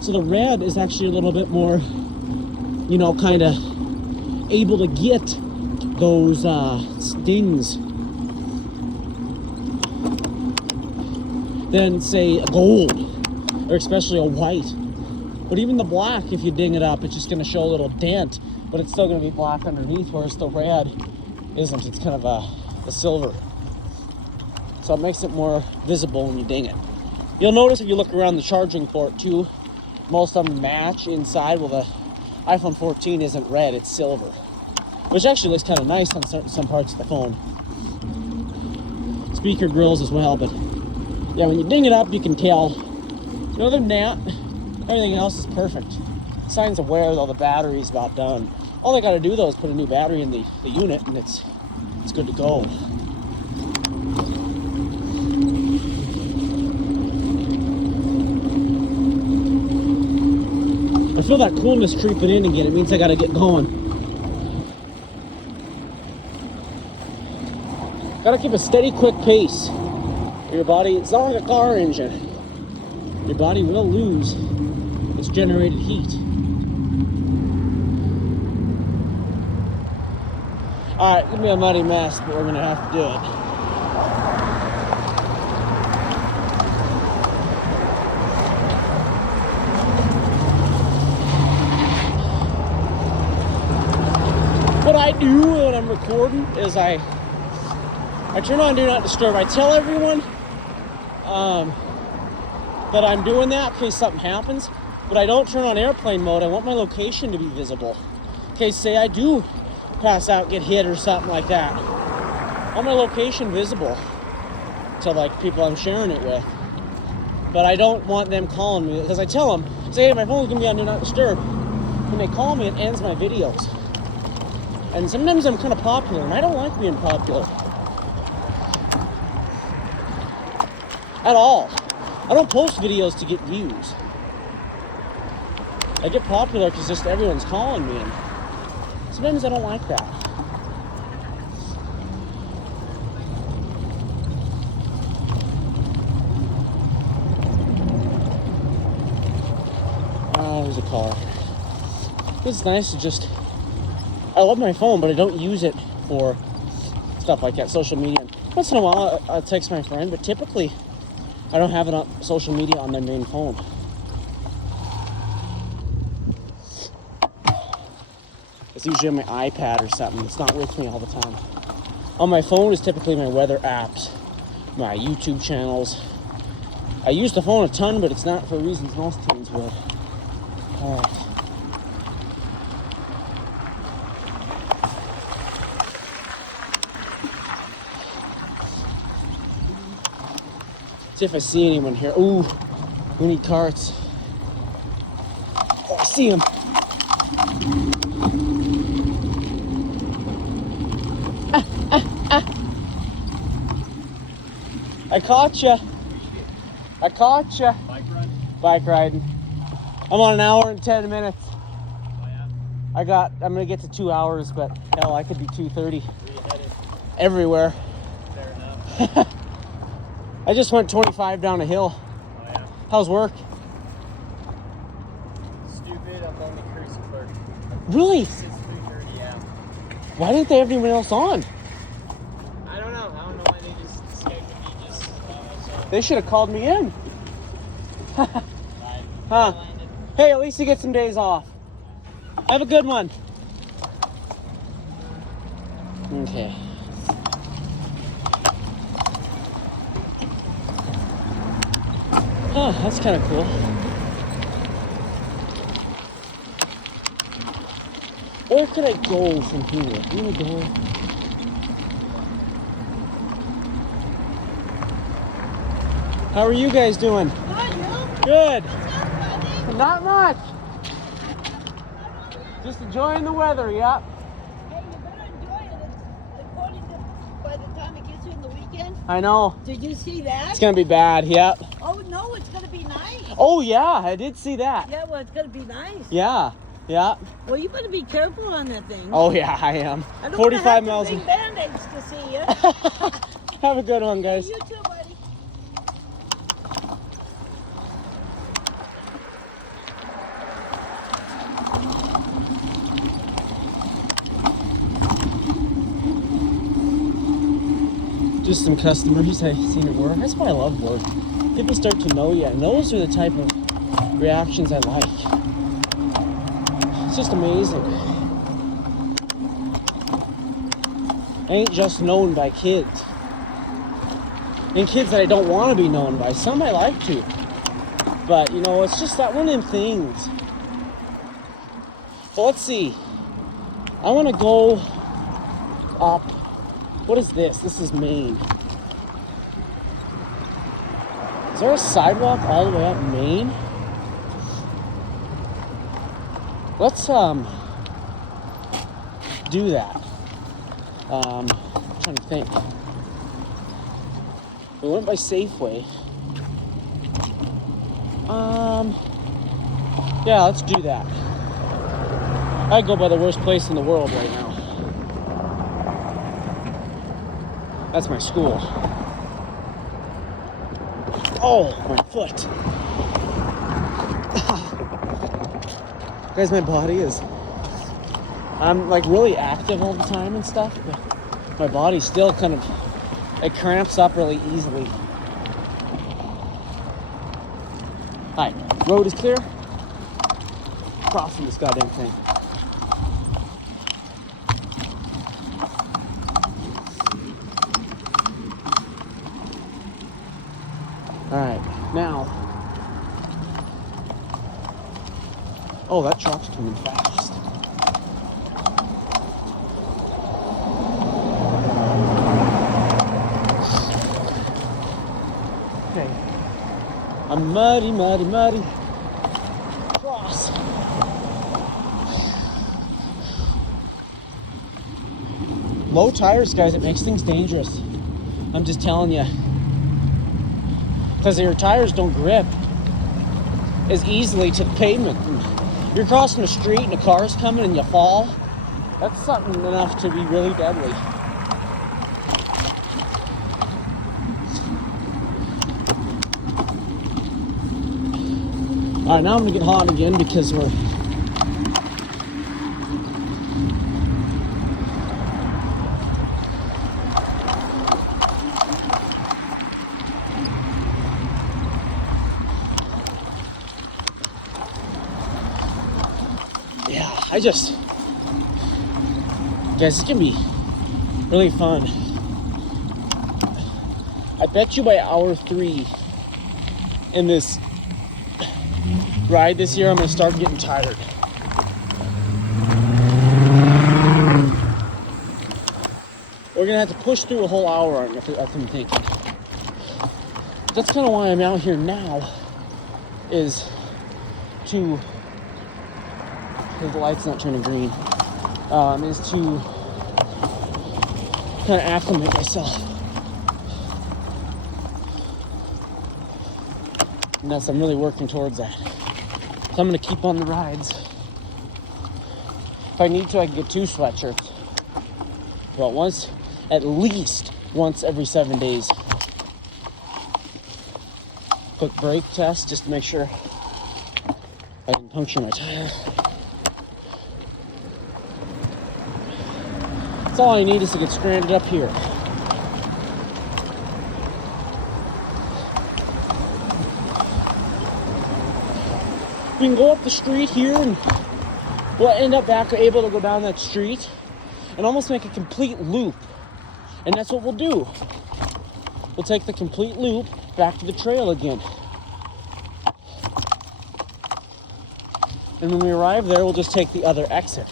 So the red is actually a little bit more, kind of able to get those stings than say a gold, or especially a white. But even the black, if you ding it up, it's just going to show a little dent, but it's still going to be black underneath, whereas the red isn't. It's kind of a silver. So it makes it more visible when you ding it. You'll notice if you look around the charging port too, most of them match inside. Well, the iPhone 14 isn't red, it's silver, which actually looks kind of nice on some parts of the phone. Speaker grills as well, but yeah, when you ding it up, you can tell. Other than that, everything else is perfect. Signs of wear, though, the battery's about done. All I gotta do, though, is put a new battery in the unit, and it's good to go. I feel that coolness creeping in again. It means I gotta get going. Gotta keep a steady, quick pace. Your body, it's not like a car engine. Your body will lose its generated heat. Alright, give me a muddy mess, but we're gonna have to do it. What I do when I'm recording is I turn on Do Not Disturb. I tell everyone that I'm doing that in case something happens, but I don't turn on airplane mode. I want my location to be visible. In case, say, I do pass out, get hit or something like that. I want my location visible to like people I'm sharing it with. But I don't want them calling me, because I tell them, say, hey, my phone's gonna be on Do Not Disturb. When they call me, it ends my videos. And sometimes I'm kind of popular, and I don't like being popular. At all. I don't post videos to get views. I get popular because just everyone's calling me, and sometimes I don't like that. Oh, there's a car. It's nice to just... I love my phone, but I don't use it for stuff like that, social media. Once in a while, I'll text my friend, but typically, I don't have it on social media on my main phone. It's usually on my iPad or something. It's not with me all the time. On my phone is typically my weather apps, my YouTube channels. I use the phone a ton, but it's not for reasons most teens would. All right. See if I see anyone here. Ooh, we need carts. Oh, I see him. I caught you. I caught you. Bike riding. I'm on an hour and 10 minutes. I'm gonna get to 2 hours, but hell, I could be 2:30. Everywhere. Fair enough. I just went 25 down a hill. Oh, yeah. How's work? Stupid, I'm on the crucifer. Really? Since 3:30, yeah. Why didn't they have anyone else on? I don't know why they just scheduled me just so. They should have called me in. Huh? Hey, at least you get some days off. Have a good one. Okay. Oh, that's kind of cool. Where could I go from here? I'm gonna go. How are you guys doing? Good. Not much. Just enjoying the weather, yeah. Hey, you better enjoy it. According to, by the time it gets you in the weekend. I know. Did you see that? It's gonna be bad, yep. Oh, no, it's going to be nice. Oh, yeah, I did see that. Yeah, well, it's going to be nice. Yeah, yeah. Well, you better be careful on that thing. Oh, yeah, I am. I don't 45 want miles. to have to bring Band-Aids to see you. Have a good one, guys. You too, buddy. Just some customers I've seen at work. That's why I love work. People start to know you, and those are the type of reactions I like. It's just amazing. I ain't just known by kids. And kids that I don't want to be known by. Some I like to. But, you know, it's just that one of them things. Well, let's see. I want to go up. What is this? This is Maine. Is there a sidewalk all the way up Maine? Let's do that. I'm trying to think. We went by Safeway. Yeah, let's do that. I go by the worst place in the world right now. That's my school. Oh, my foot. Guys, my body is... I'm like really active all the time and stuff, but my body still kind of... It cramps up really easily. Hi, road is clear. Crossing this goddamn thing. Alright, now. Oh, that truck's coming fast. Okay. A muddy, muddy, muddy cross. Low tires, guys, it makes things dangerous. I'm just telling you. Because your tires don't grip as easily to the pavement. And you're crossing the street and a car's coming and you fall. That's something enough to be really deadly. Alright, now I'm gonna get hot again because we're guys, it's gonna be really fun. I bet you by hour 3 in this ride this year, I'm gonna start getting tired. We're gonna have to push through a whole hour, I'm thinking. That's kind of why I'm out here now, is to... The light's not turning green. Is to kind of acclimate myself. And that's, I'm really working towards that. So I'm gonna keep on the rides. If I need to, I can get 2 sweatshirts. But at least once every 7 days. Quick brake test just to make sure I didn't puncture my tire. That's all I need is to get stranded up here. We can go up the street here and we'll end up back able to go down that street and almost make a complete loop. And that's what we'll do. We'll take the complete loop back to the trail again. And when we arrive there, we'll just take the other exit.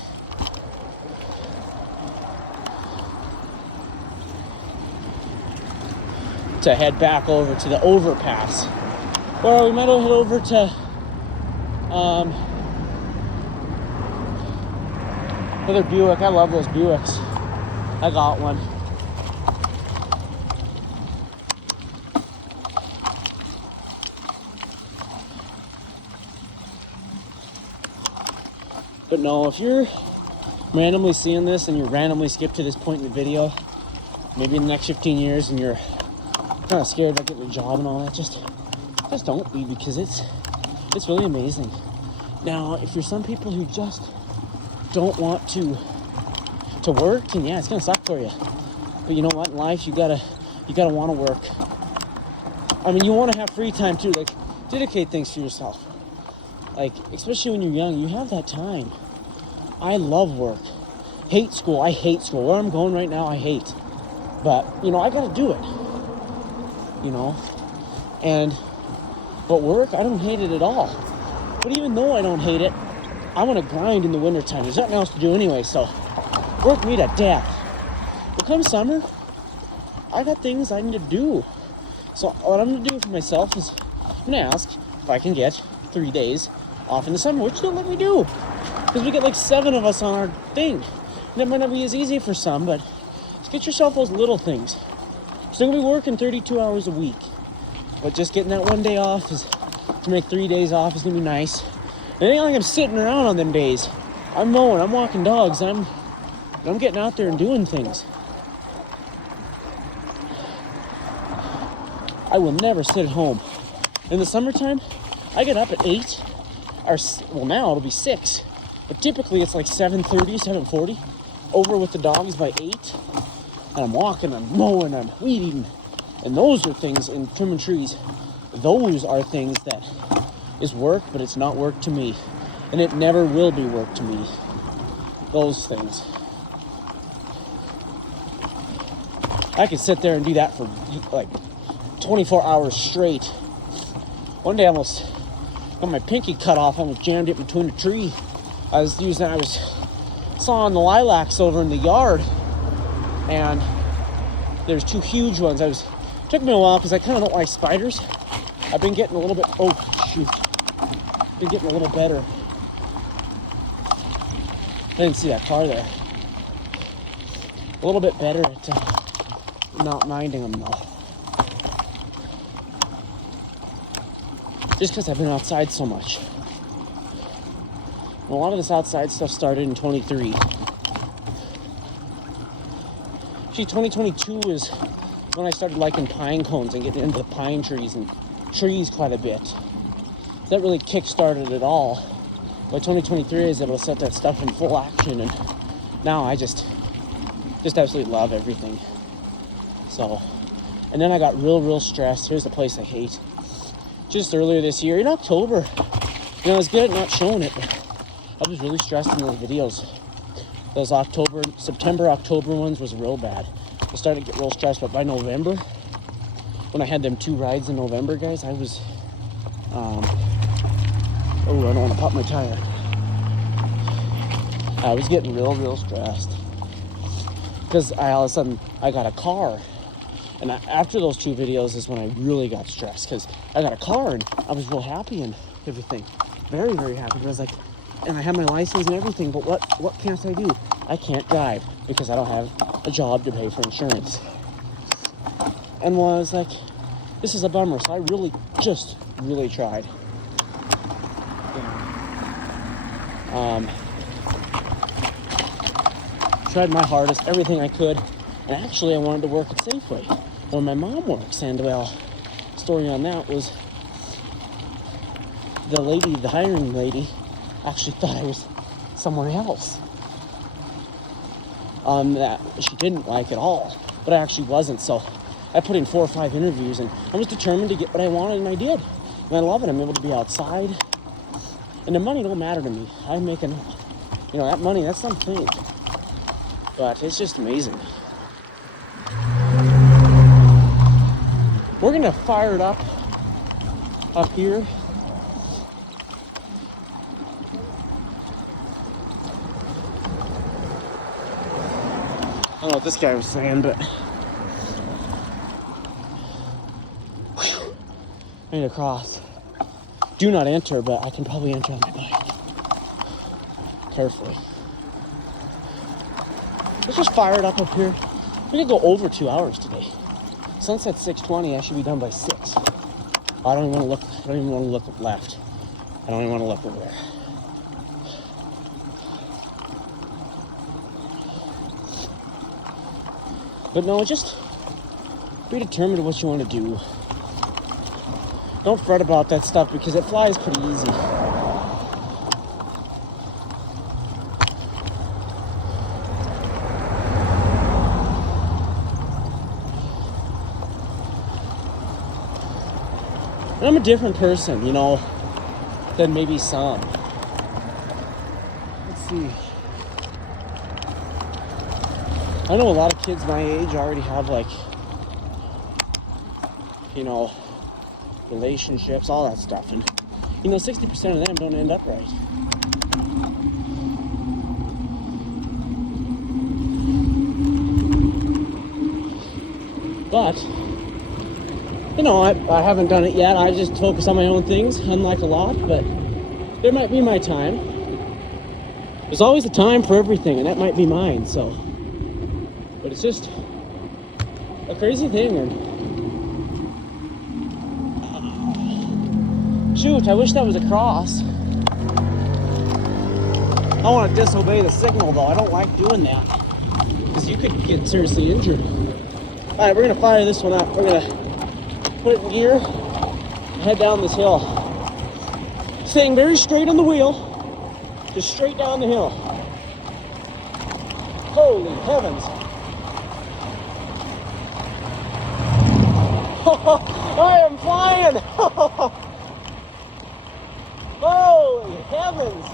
To head back over to the overpass. Or we might head over to another Buick. I love those Buicks. I got one. But no, if you're randomly seeing this and you randomly skip to this point in the video, maybe in the next 15 years and you're kind of scared about getting a job and all that, just don't be, because it's really amazing. Now, if you're some people who just don't want to work, and yeah, it's gonna suck for you. But you know what? In life, you gotta want to work. I mean, you want to have free time too. Like, dedicate things to yourself. Like, especially when you're young, you have that time. I love work. Hate school. I hate school. Where I'm going right now, I hate. But, you know, I gotta do it. You know? And But work, I don't hate it at all. But even though I don't hate it, I want to grind in the wintertime. There's nothing else to do anyway, so work me to death. But come summer, I got things I need to do. So what I'm going to do for myself is I'm going to ask if I can get 3 days off in the summer, which they'll let me do. Because we get like 7 of us on our thing. And it might not be as easy for some, but just get yourself those little things. Still going to be working 32 hours a week. But just getting that 1 day off is to make 3 days off is gonna be nice. And it ain't like I'm sitting around on them days. I'm mowing, I'm walking dogs, I'm getting out there and doing things. I will never sit at home. In the summertime, I get up at 8, or well now it'll be 6, but typically it's like 7:30, 7:40, over with the dogs by 8, and I'm walking, I'm mowing, I'm weed eating. And those are things in trimming trees. Those are things that is work, but it's not work to me. And it never will be work to me. Those things. I could sit there and do that for like 24 hours straight. One day I almost got my pinky cut off. I almost jammed it between a tree. I was sawing the lilacs over in the yard. And there's 2 huge ones. Took me a while because I kind of don't like spiders. I've been getting a little bit, been getting a little better. I didn't see that car there. A little bit better at not minding them though. Just because I've been outside so much. And a lot of this outside stuff started in 23. Actually, 2022 is when I started liking pine cones and getting into the pine trees and trees quite a bit. That really kick-started it all. By 2023, I was able to set that stuff in full action, and now I just absolutely love everything. So, and then I got real stressed. Here's the place I hate. Just earlier this year, in October, I was good at not showing it, but I was really stressed in those videos. Those September, October ones was real bad. I started to get real stressed, but by November, when I had them 2 rides in November, guys, I was, I don't want to pop my tire. I was getting real stressed. Because all of a sudden, I got a car. And after those 2 videos is when I really got stressed. Because I got a car and I was real happy and everything. Very happy. But I was like, and I have my license and everything, but what can't I do? I can't drive because I don't have a job to pay for insurance. And well, I was like, this is a bummer. So I really tried. Tried my hardest, everything I could. And actually, I wanted to work at Safeway, where my mom works. And well, story on that was the hiring lady, actually thought I was someone else. That she didn't like at all, but I actually wasn't. So I put in 4 or 5 interviews, and I was determined to get what I wanted, and I did. And I love it. I'm able to be outside, and the money don't matter to me. I'm making, that money, that's something. But it's just amazing. We're gonna fire it up here. I don't know what this guy was saying, but I need to cross. Do not enter, but I can probably enter on my bike. Carefully. Let's just fire it up here. We could go over 2 hours today. Sunset's 6:20. I should be done by 6. I don't even want to look left. I don't even want to look over there. But no, just be determined what you want to do. Don't fret about that stuff because it flies pretty easy. And I'm a different person, than maybe some. Let's see. I know a lot of kids my age already have relationships, all that stuff. And, 60% of them don't end up right. But, I haven't done it yet. I just focus on my own things, unlike a lot, but there might be my time. There's always a time for everything, and that might be mine, so. But it's just a crazy thing, and shoot, I wish that was a cross. I want to disobey the signal, though. I don't like doing that, because you could get seriously injured. All right, we're gonna fire this one up. We're gonna put it in gear, and head down this hill. Staying very straight on the wheel, just straight down the hill. Holy heavens. I am flying. Holy heavens.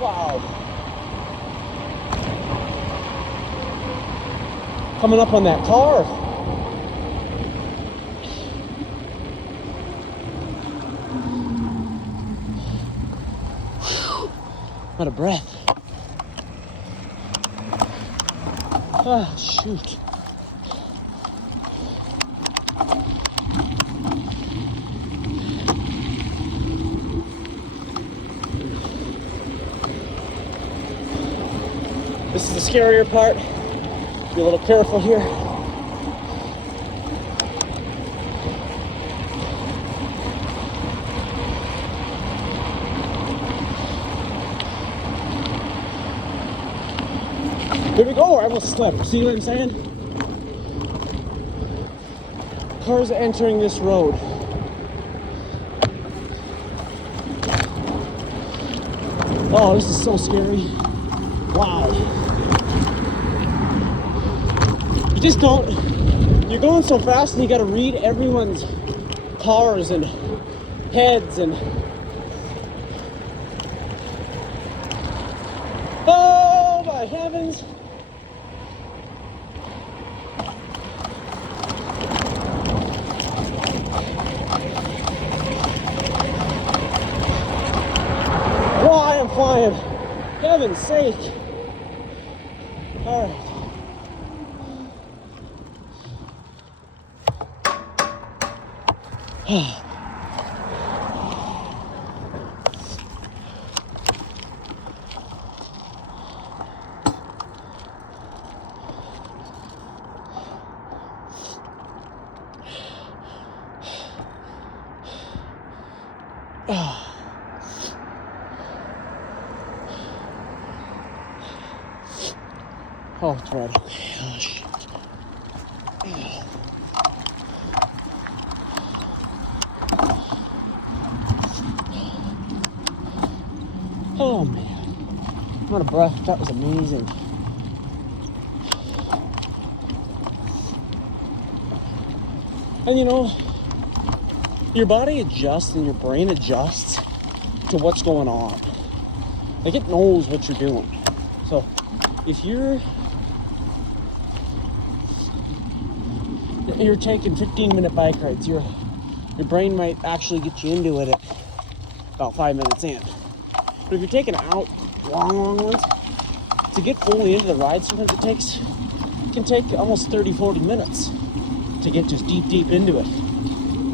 Wow. Coming up on that car. Out of breath. Ah, shoot. This is the scarier part. Be a little careful here. Here we go, I almost slipped. See what I'm saying? Cars entering this road. Oh, this is so scary. Wow. You just don't, you're going so fast and you gotta read everyone's cars and heads and, oh my heavens. Oh, I am flying. Heaven's sake. All right. Oh, it's red. Okay. Oh, shit. Oh, man. I'm out of breath. That was amazing. And your body adjusts and your brain adjusts to what's going on. Like, it knows what you're doing. So, if you're taking 15-minute bike rides, your brain might actually get you into it at about 5 minutes in. But if you're taking out long ones, to get fully into the ride, sometimes it can take almost 30-40 minutes to get just deep into it.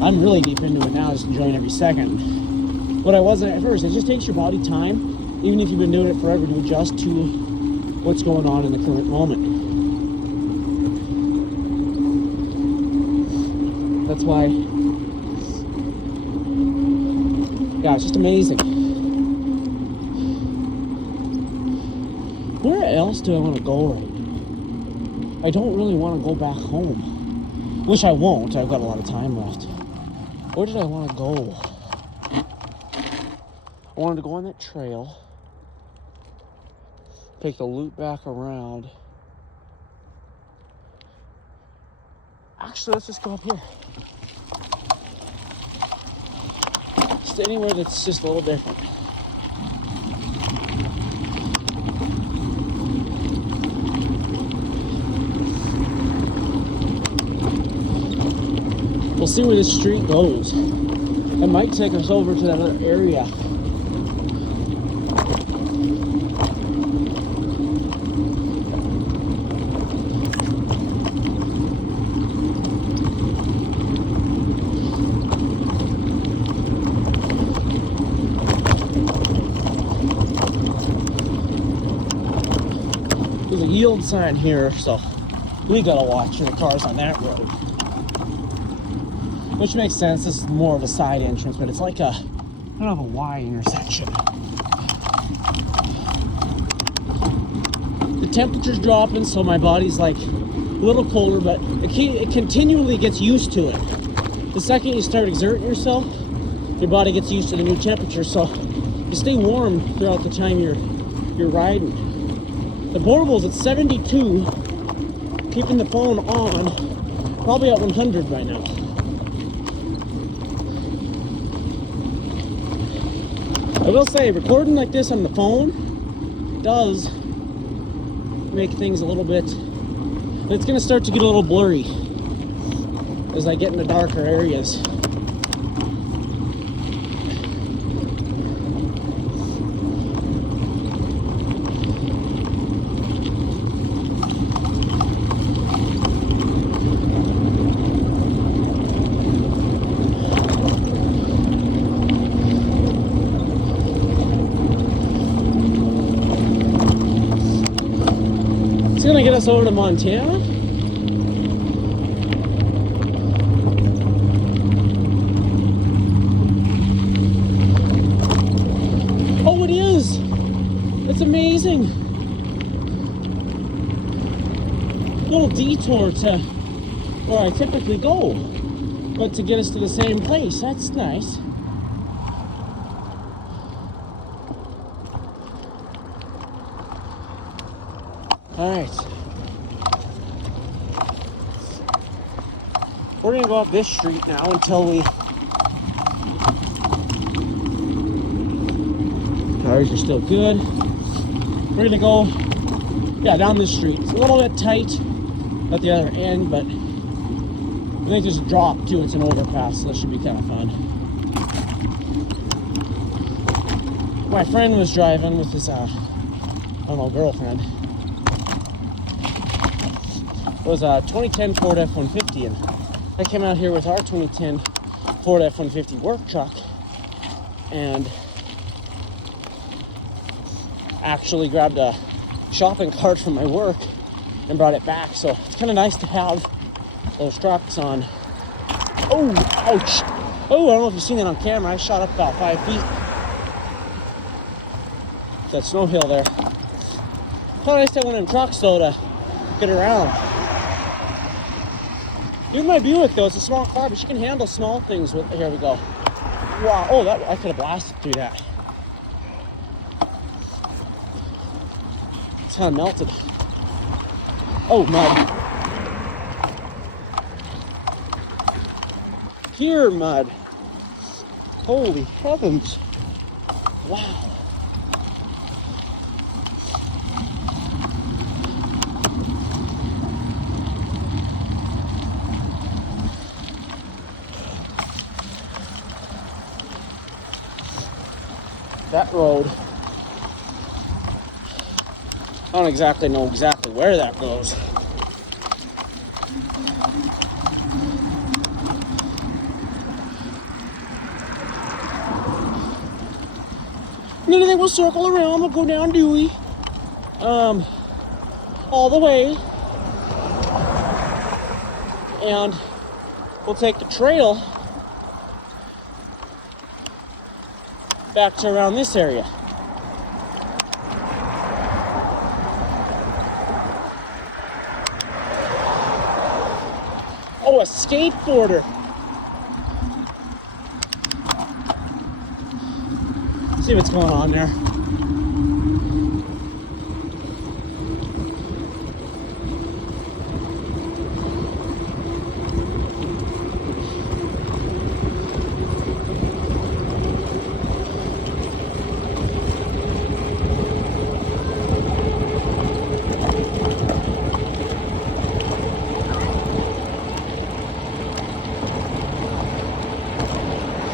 I'm really deep into it now, just enjoying every second. What I wasn't at first, it just takes your body time, even if you've been doing it forever, to adjust to what's going on in the current moment. That's why, yeah, it's just amazing. Where else do I want to go right now? I don't really want to go back home. Which I won't, I've got a lot of time left. Where did I want to go? I wanted to go on that trail, take the loop back around. Actually, let's just go up here. Just anywhere that's just a little different. We'll see where this street goes. It might take us over to that other area. There's a yield sign here, so we gotta watch for the cars on that road. Which makes sense, this is more of a side entrance, but it's like a kind of a Y intersection. The temperature's dropping, so my body's like a little colder, but it continually gets used to it. The second you start exerting yourself, your body gets used to the new temperature, so you stay warm throughout the time you're riding. The portable's at 72, keeping the phone on, probably at 100 right now. I will say, recording like this on the phone does make things a little bit, it's gonna start to get a little blurry as I get into darker areas. It's gonna get us over to Montana. Oh, it is! It's amazing! Little detour to where I typically go, but to get us to the same place. That's nice. Alright. We're gonna go up this street now until we... Tires are still good. We're gonna go, yeah, down this street. It's a little bit tight at the other end, but I think there's a drop too. It's an overpass, so that should be kind of fun. My friend was driving with his, I don't know, girlfriend. It was a 2010 Ford F-150, and I came out here with our 2010 Ford F-150 work truck and actually grabbed a shopping cart from my work and brought it back. So it's kind of nice to have those trucks on. Oh, ouch. Oh, I don't know if you've seen it on camera. I shot up about 5 feet. That snow hill there. Kind of nice to have one of them trucks though to get around. Even my Buick though, it's a small car, but she can handle small things. Here we go. Wow, oh, that I could have blasted through that. It's kind of melted. Oh, mud. Here, mud. Holy heavens. Wow. That road, I don't exactly know where that goes. And then I think we'll circle around, we'll go down Dewey, all the way, and we'll take the trail back to around this area. Oh, a skateboarder. See what's going on there.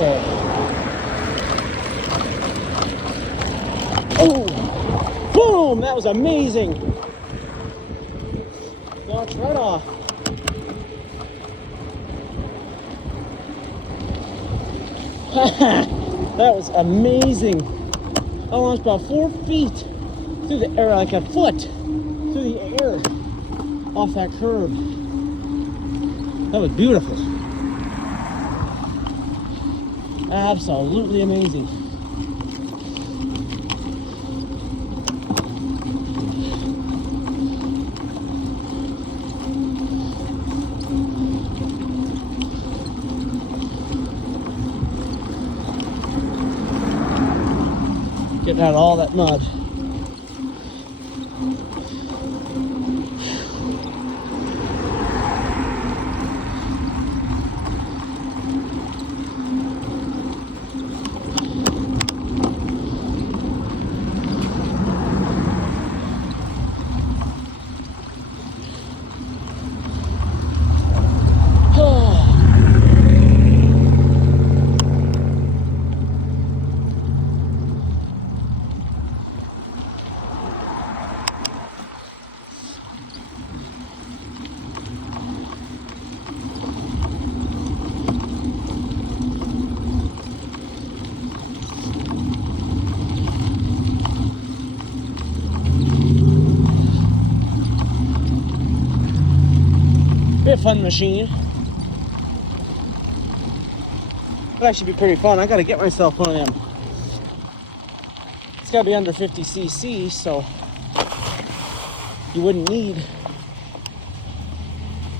Okay. Oh! Boom! That was amazing! Launched right off. That was amazing. I launched about 4 feet through the air, like a foot through the air off that curb. That was beautiful. Absolutely amazing. Getting out all that mud. Be a fun machine. It'd actually be pretty fun. I gotta get myself one of them. It's gotta be under 50 cc, so you wouldn't need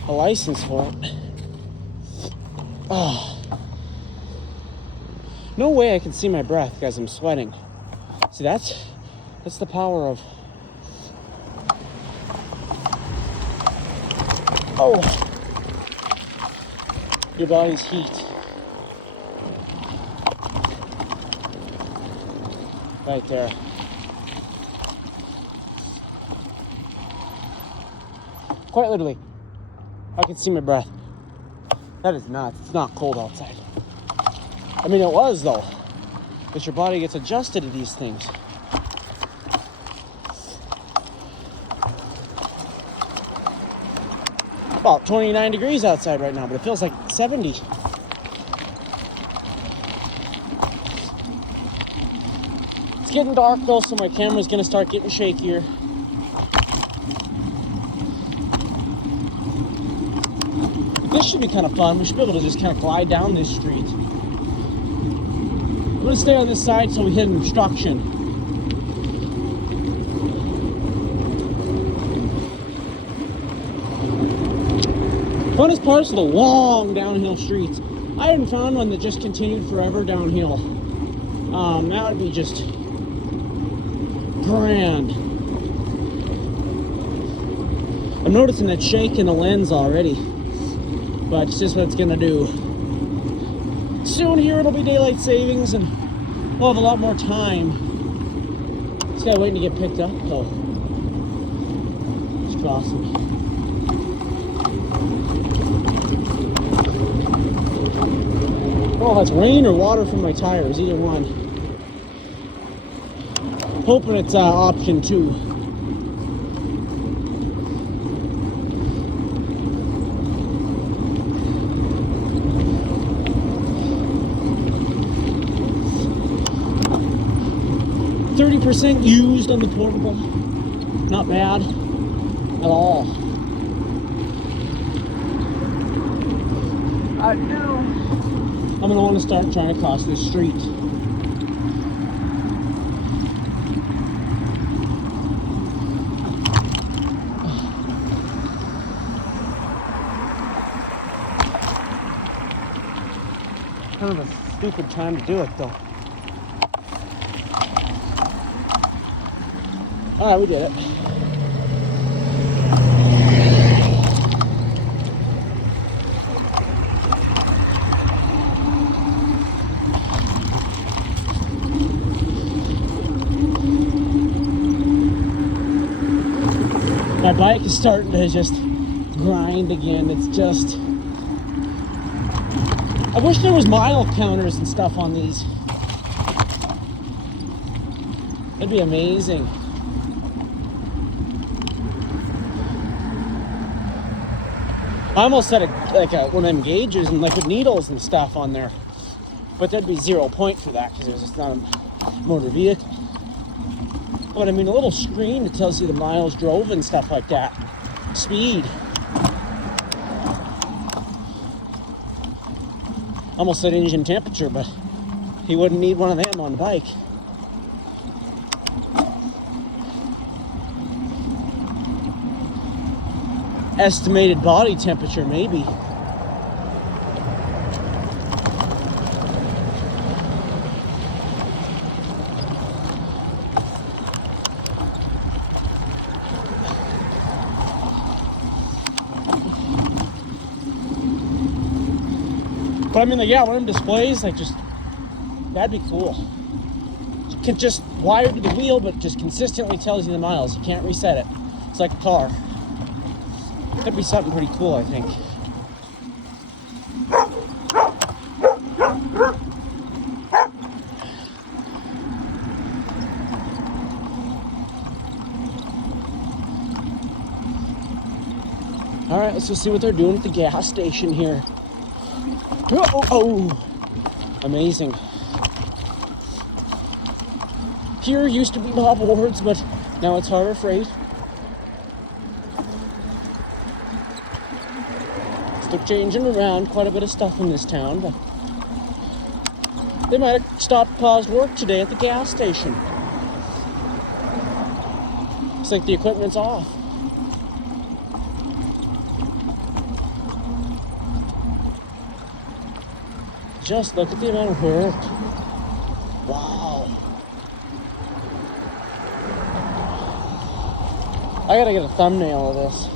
a license for it. Oh. No way I can see my breath, guys. I'm sweating. See, that's the power of... Oh, your body's heat. Right there. Quite literally, I can see my breath. That is nuts. It's not cold outside. I mean, it was though, but your body gets adjusted to these things. About 29 degrees outside right now, but it feels like 70. It's getting dark though, so my camera's gonna start getting shakier. This should be kind of fun. We should be able to just kind of glide down this street. I'm gonna stay on this side so we hit an obstruction. Funnest parts are the long downhill streets. I hadn't found one that just continued forever downhill. That would be just grand. I'm noticing that shake in the lens already, but it's just what it's gonna do. Soon here it'll be daylight savings and we'll have a lot more time. Just gotta wait to get picked up though. Just crossing. Oh, that's rain or water from my tires, either one. Hoping it's option 2. %, used on the portable. Not bad at all. I'm gonna want to start trying to cross this street. Kind of a stupid time to do it though. Alright, we did it. My bike is starting to just grind again. It's just I wish there was mile counters and stuff on these. That'd be amazing. I almost set one of them gauges and like with needles and stuff on there, but that'd be 0 point for that because it's not a motor vehicle. But I mean, a little screen that tells you the miles drove and stuff like that, speed. Almost said engine temperature, but he wouldn't need one of them on the bike. Estimated body temperature, maybe. But I mean, like, yeah, one of them displays, like, just, that'd be cool. You can just wire to the wheel, but just consistently tells you the miles. You can't reset it. It's like a car. Could be something pretty cool, I think. All right, let's go see what they're doing at the gas station here. Oh, amazing. Here used to be Bob Ward's, but now it's Harbor Freight. Still changing around quite a bit of stuff in this town, but they might have stopped, paused work today at the gas station. It's like the equipment's off. Just look at the amount of work. Wow. I gotta get a thumbnail of this.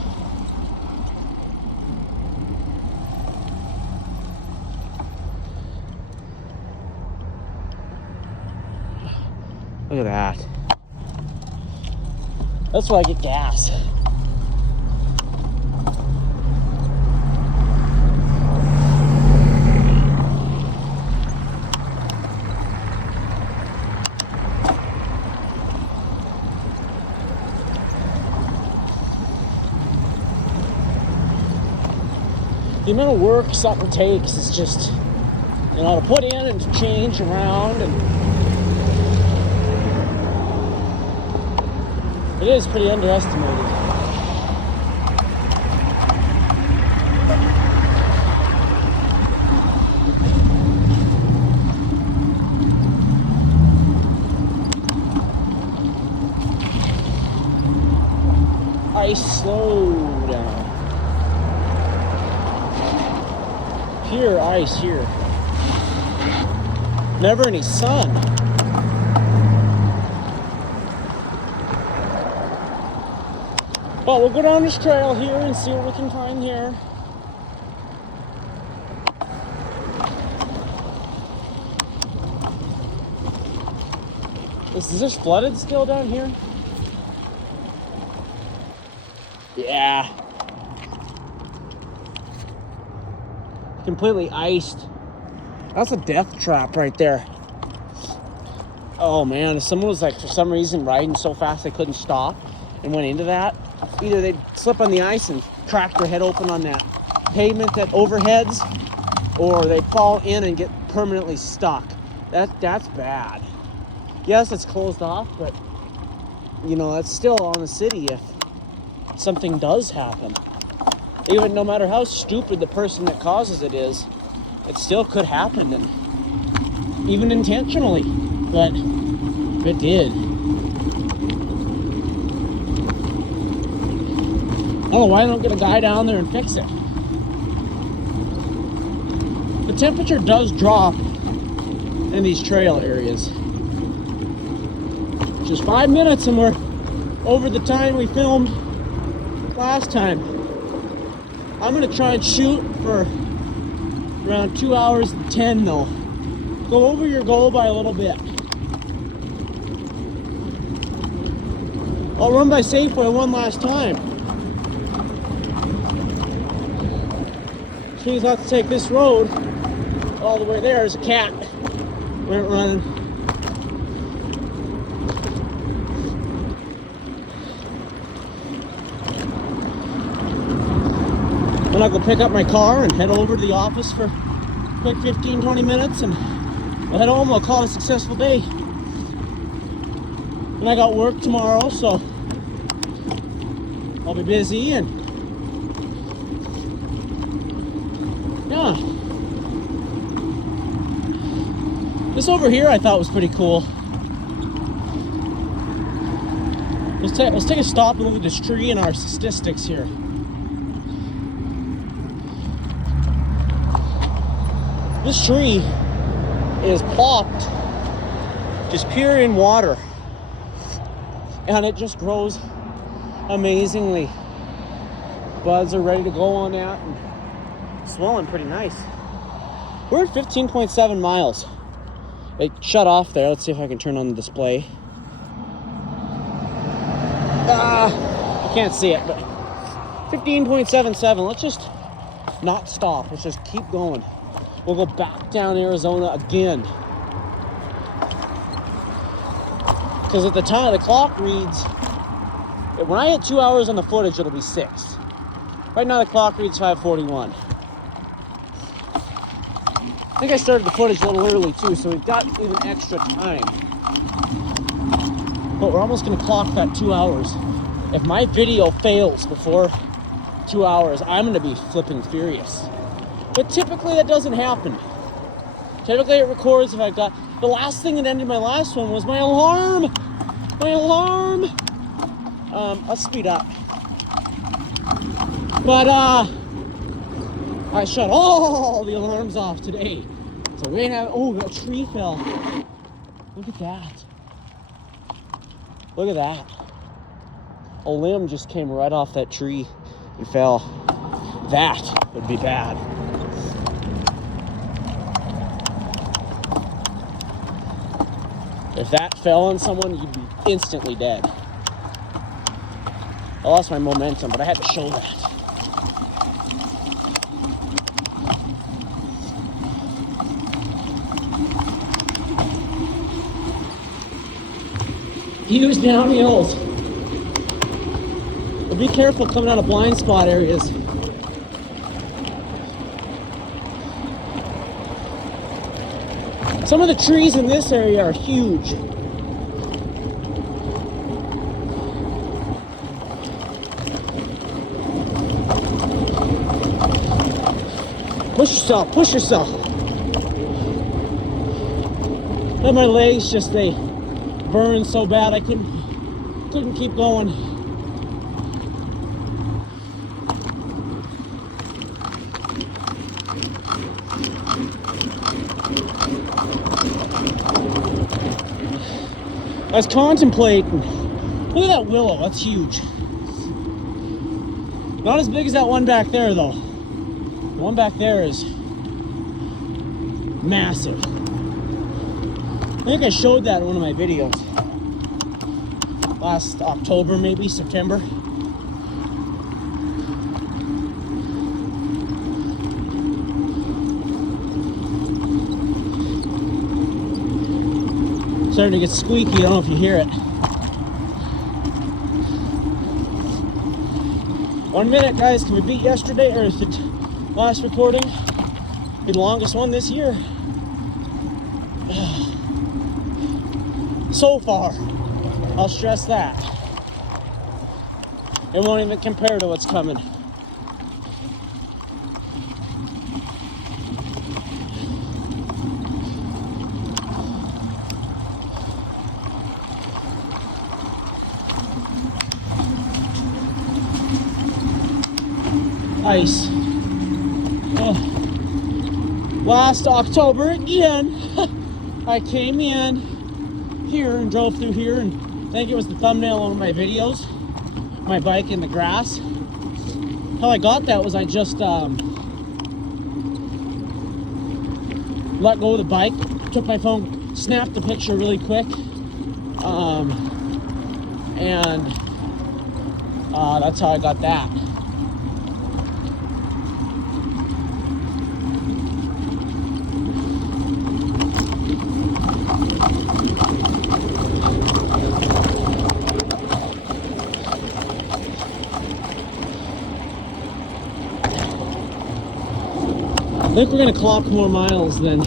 Look at that. That's why I get gas. The amount of work something takes is just, you know, to put in and to change around, and it is pretty underestimated. Ice, slow down. Here, ice here. Never any sun. Well, we'll go down this trail here and see what we can find here. Is this flooded still down here? Yeah. Completely iced. That's a death trap right there. Oh man, if someone was like, for some reason, riding so fast they couldn't stop and went into that, either they'd slip on the ice and crack their head open on that pavement that overheads, or they'd fall in and get permanently stuck. That's bad. Yes, it's closed off, but you know, that's still on the city if something does happen. Even no matter how stupid the person that causes it is, it still could happen, and even intentionally, but it did. I don't know why I don't get a guy down there and fix it. The temperature does drop in these trail areas. Just 5 minutes and we're over the time we filmed last time. I'm gonna try and shoot for around 2 hours and 10 though. Go over your goal by a little bit. I'll run by Safeway one last time. Which means I have to take this road all the way there. There's a cat. Went running. Then I'll go pick up my car and head over to the office for a quick 15-20 minutes, and I'll head home. I'll call it a successful day. And I got work tomorrow, so I'll be busy, and yeah. This over here I thought was pretty cool. Let's take a stop and look at this tree and our statistics here. This tree is plopped just pure in water, and it just grows amazingly. Buds are ready to go on that and swelling pretty nice. We're at 15.7 miles. It shut off there. Let's see if I can turn on the display. I can't see it, but 15.77. Let's just not stop. Let's just keep going. We'll go back down Arizona again. Because at the time the clock reads, when I hit 2 hours on the footage, it'll be 6. Right now the clock reads 5:41. I think I started the footage a little early too, so we've got even extra time. But we're almost gonna clock that 2 hours. If my video fails before 2 hours, I'm gonna be flipping furious. But typically that doesn't happen. Typically it records if I've got, the last thing that ended my last one was my alarm. My alarm. I'll speed up. But I shut all the alarms off today. So we ain't have, oh, a tree fell. Look at that. Look at that. A limb just came right off that tree and fell. That would be bad. If that fell on someone, you'd be instantly dead. I lost my momentum, but I had to show that. Huge downhills. But be careful coming out of blind spot areas. Some of the trees in this area are huge. Push yourself, push yourself. Then my legs just, they burn so bad I couldn't keep going. I was contemplating, look at that willow, that's huge. Not as big as that one back there though. The one back there is massive. I think I showed that in one of my videos. Last October, maybe, September. Starting to get squeaky, I don't know if you hear it. 1 minute, guys, can we beat yesterday, or the last recording? Be the longest one this year. So far, I'll stress that. It won't even compare to what's coming. Ice. Last October again, I came in here and drove through here, and I think it was the thumbnail of one of my videos, my bike in the grass. How I got that was I just let go of the bike, took my phone, snapped the picture really quick, and that's how I got that. I think we're gonna clock more miles than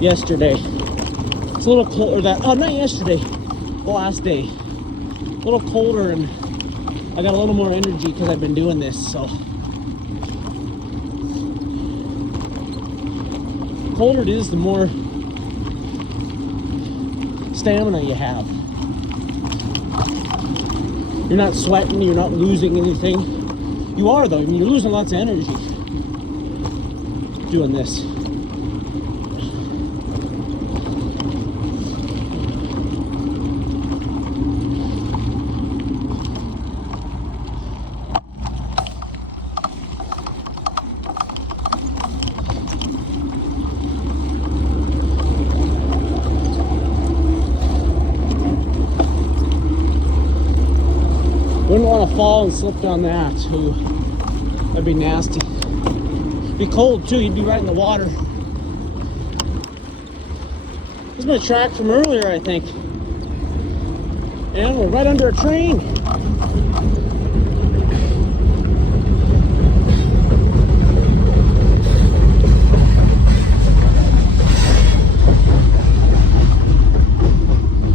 yesterday. It's a little colder not yesterday, the last day. A little colder and I got a little more energy because I've been doing this, so. The colder it is, the more stamina you have. You're not sweating, you're not losing anything. You are though, I mean, you're losing lots of energy doing this. Wouldn't want to fall and slip down that. Ooh, that'd be nasty. It'd be cold too, you'd be right in the water. This is my track from earlier, I think. And we're right under a train.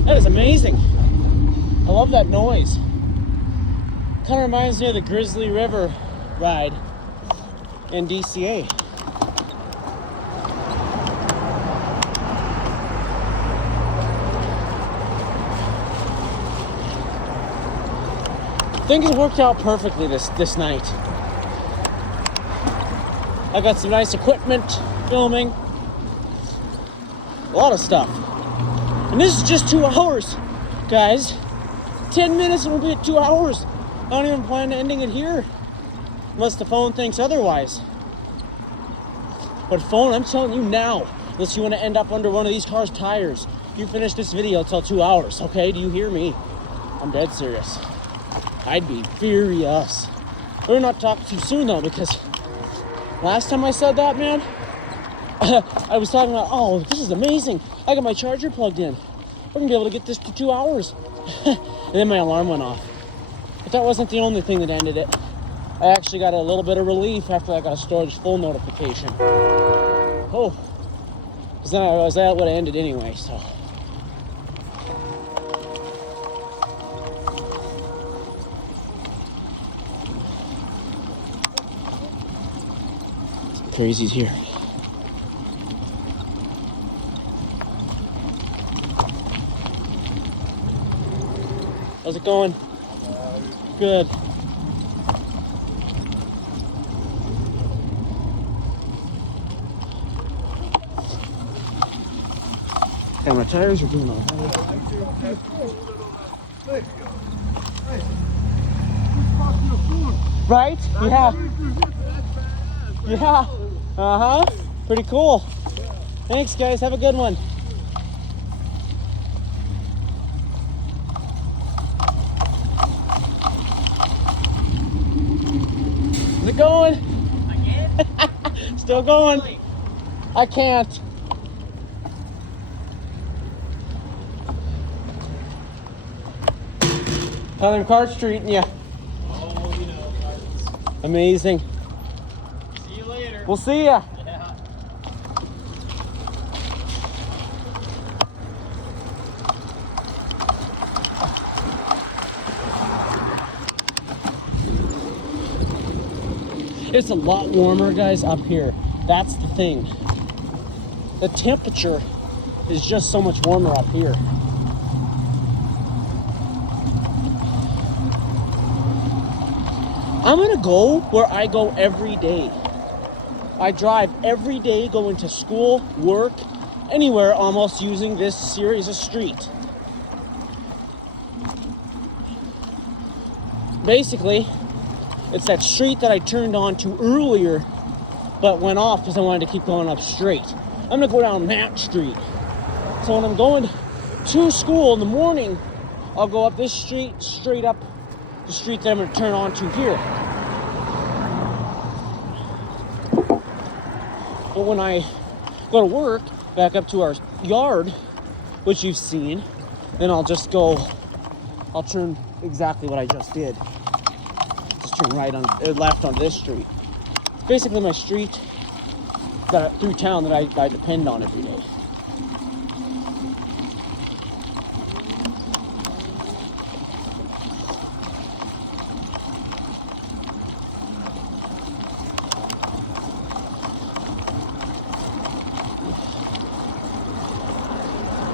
That is amazing. I love that noise. Kind of reminds me of the Grizzly River ride in DCA. Things worked out perfectly this night. I got some nice equipment, filming, a lot of stuff. And this is just 2 hours, guys. 10 minutes and we'll be at 2 hours. I don't even plan on ending it here, unless the phone thinks otherwise. But phone, I'm telling you now, unless you want to end up under one of these cars' tires, you finish this video till 2 hours, okay? Do you hear me? I'm dead serious. I'd be furious. Better not talk too soon though, because last time I said that, man, I was talking about, oh, this is amazing. I got my charger plugged in. We're gonna be able to get this to 2 hours. And then my alarm went off. But that wasn't the only thing that ended it. I actually got a little bit of relief after I got a storage full notification. Oh, because then that would have ended anyway, so. Some crazies here. How's it going? Good. Yeah, my tires are doing all right. Right? Yeah. Yeah. Uh-huh. Pretty cool. Thanks, guys. Have a good one. Is it going? Again? Still going. Really? I can't. How them carts treating you? Oh, you know, carts. Amazing. See you later. We'll see ya. Yeah. It's a lot warmer, guys, up here. That's the thing. The temperature is just so much warmer up here. I'm gonna go where I go every day. I drive every day going to school, work, anywhere almost using this series of street. Basically, it's that street that I turned on to earlier, but went off because I wanted to keep going up straight. I'm gonna go down that street. So when I'm going to school in the morning, I'll go up this street, straight up the street that I'm gonna turn on to here. But when I go to work, back up to our yard, which you've seen, then I'll turn exactly what I just did. Just turn left on this street. It's basically my street that through town that I depend on every day.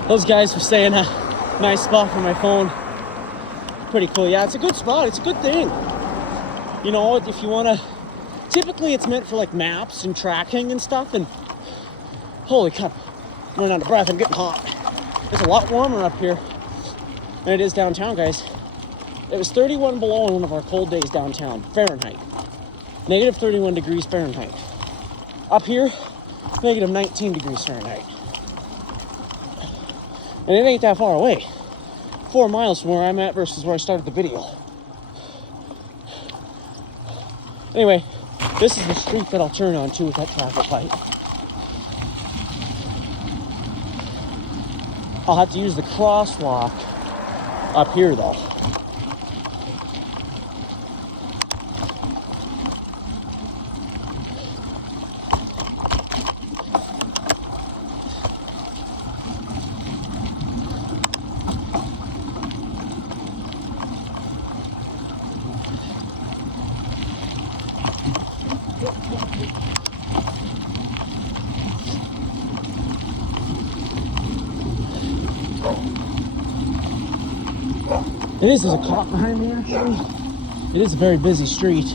Those guys were saying a nice spot for my phone. Pretty cool. Yeah, it's a good spot. It's a good thing. You know, if you want to, typically it's meant for like maps and tracking and stuff. And holy crap, I'm running out of breath. I'm getting hot. It's a lot warmer up here than it is downtown, guys. It was 31 below on one of our cold days downtown, Fahrenheit. Negative 31 degrees Fahrenheit. Up here, negative 19 degrees Fahrenheit. And it ain't that far away. 4 miles from where I'm at versus where I started the video. Anyway, this is the street that I'll turn onto with that traffic light. I'll have to use the crosswalk up here though. There's a cop behind me actually. It is a very busy street.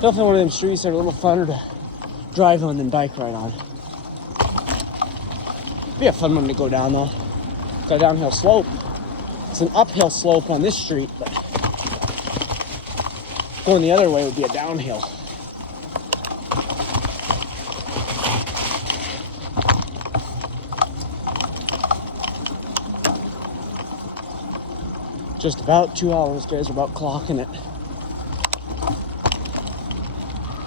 Definitely one of them streets that are a little funner to drive on than bike ride on. Be a fun one to go down though. It's a downhill slope. It's an uphill slope on this street, but going the other way would be a downhill. Just about 2 hours, guys. We're about clocking it.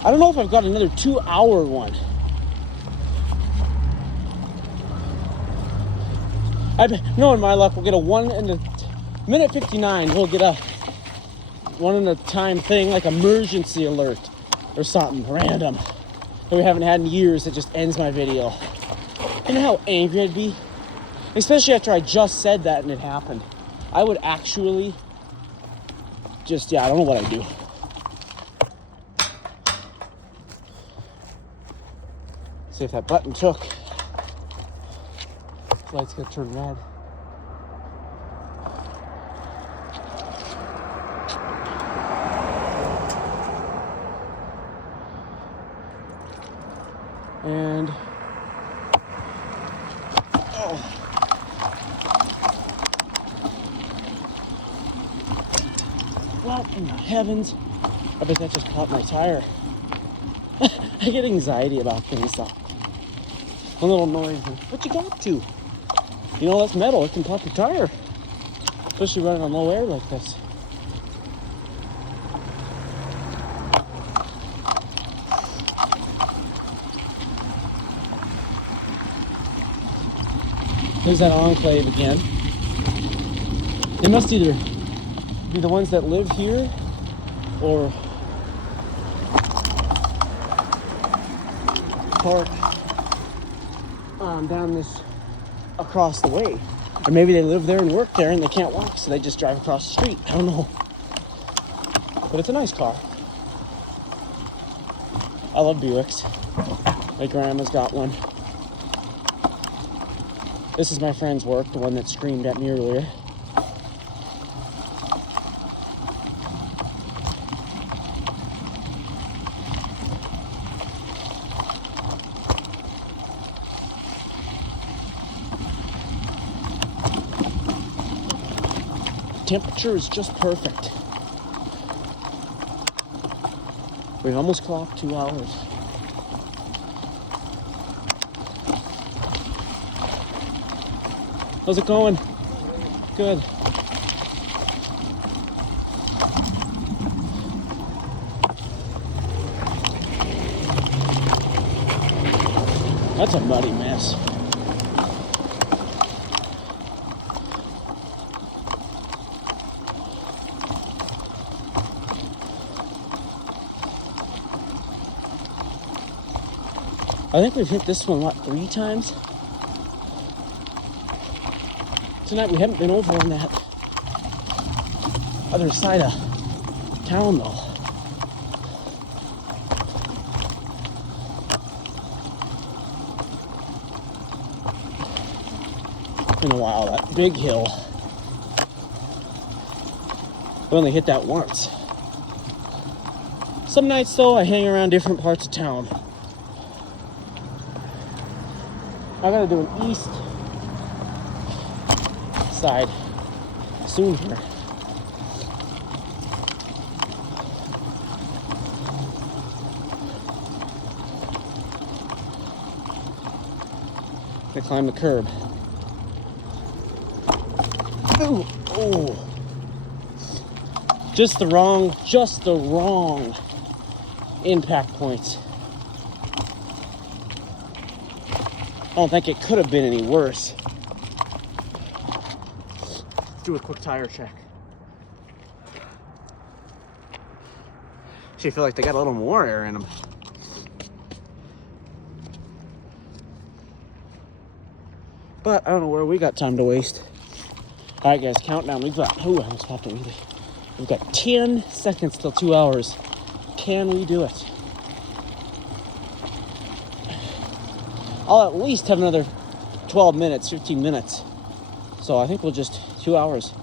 I don't know if I've got another 2-hour one. Knowing my luck, we'll get a 1 in the minute 59. We'll get a 1 in a time thing, like emergency alert or something random that we haven't had in years that just ends my video. You know how angry I'd be? Especially after I just said that and it happened. I would actually just, I don't know what I'd do. See if that button took. The light's gonna turn red. And what in the heavens? I bet that just popped my tire. I get anxiety about things though. A little noise. What you got to? You know, that's metal. It can pop your tire. Especially running on low air like this. There's that enclave again. They must either be the ones that live here or park down this across the way. Or maybe they live there and work there and they can't walk, so they just drive across the street. I don't know. But it's a nice car. I love Buicks. My grandma's got one. This is my friend's work, the one that screamed at me earlier. temperature is just perfect. We've almost clocked 2 hours. How's it going? Good. That's a muddy mess. I think we've hit this one, what, 3 times? Tonight we haven't been over on that other side of town though. In a while, that big hill. We only hit that once. Some nights though, I hang around different parts of town. I gotta do an east side soon here. Gonna climb the curb. Ooh, oh. Just the wrong impact points. I don't think it could have been any worse. Let's do a quick tire check. Actually, I feel like they got a little more air in them. But I don't know where we got time to waste. All right, guys, countdown. We've got, I almost popped it really. We've got 10 seconds till 2 hours. Can we do it? I'll at least have another 12 minutes, 15 minutes. So I think we'll just 2 hours.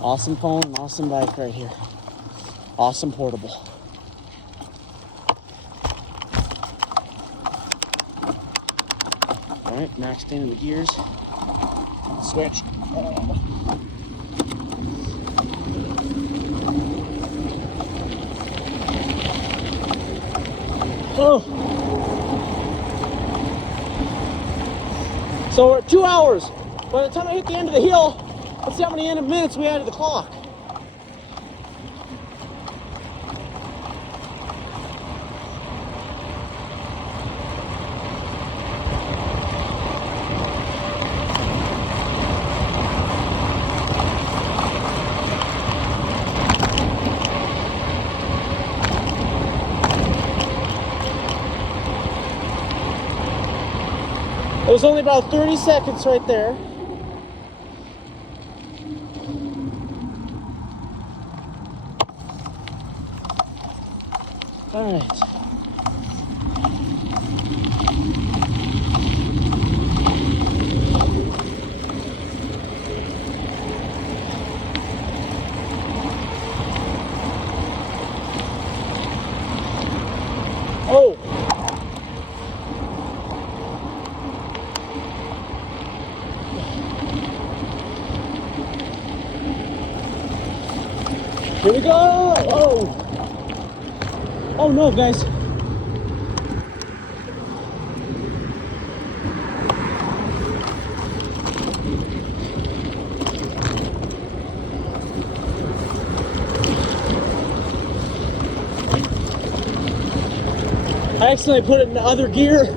Awesome phone, awesome bike right here. Awesome portable. All right, maxed in the gears. Switch. Oh. So we're at 2 hours. By the time I hit the end of the hill, let's see how many minutes we added to the clock. It was only about 30 seconds right there. All right. Oh. Here we go! Oh! Oh no, guys. I accidentally put it in the other gear.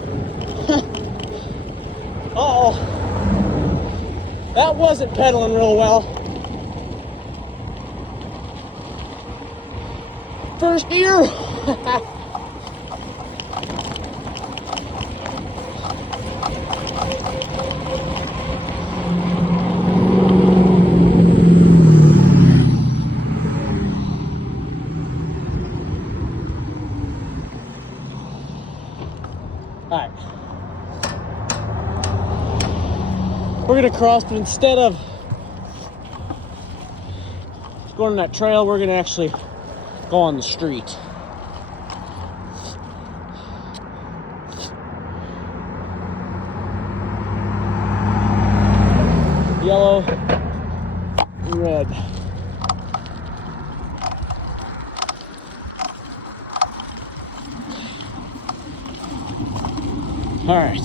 Uh-oh. That wasn't pedaling real well. First gear. All right. We're gonna cross, but instead of going on that trail, we're gonna actually go on the street. Yellow. red. All right.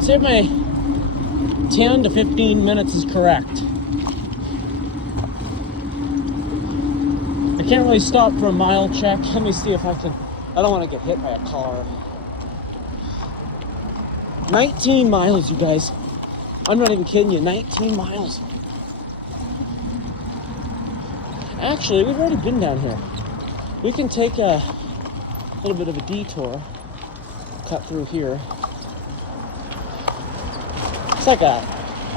See if my 10 to 15 minutes is correct. I can't really stop for a mile check. Let me see if I can. I don't want to get hit by a car. 19 miles, you guys. I'm not even kidding you. 19 miles. Actually, we've already been down here. We can take a little bit of a detour. Cut through here. It's like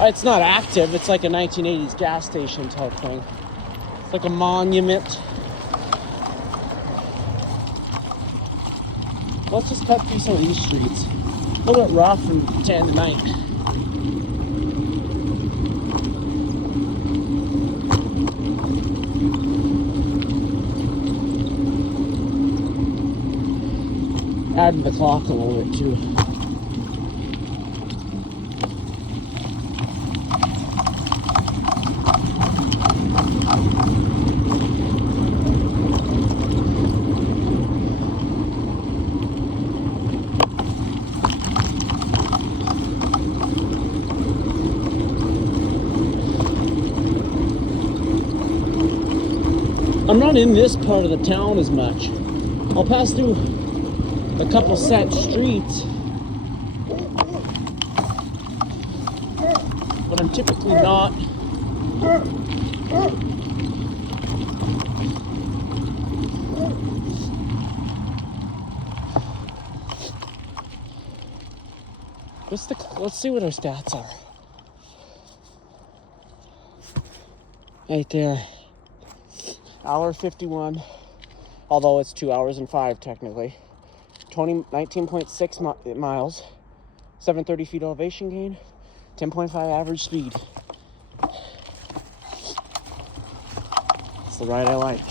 it's not active. It's like a 1980s gas station type thing. It's like a monument. Let's just cut through some of these streets. A little bit rough from 10 to night. Adding the clock a little bit too. I'm not in this part of the town as much. I'll pass through a couple set streets, but I'm typically not. Let's see what our stats are. Right there. Hour 51, although it's 2 hours and 5 technically. 19.6 miles, 730 feet elevation gain, 10.5 average speed. It's the ride I like.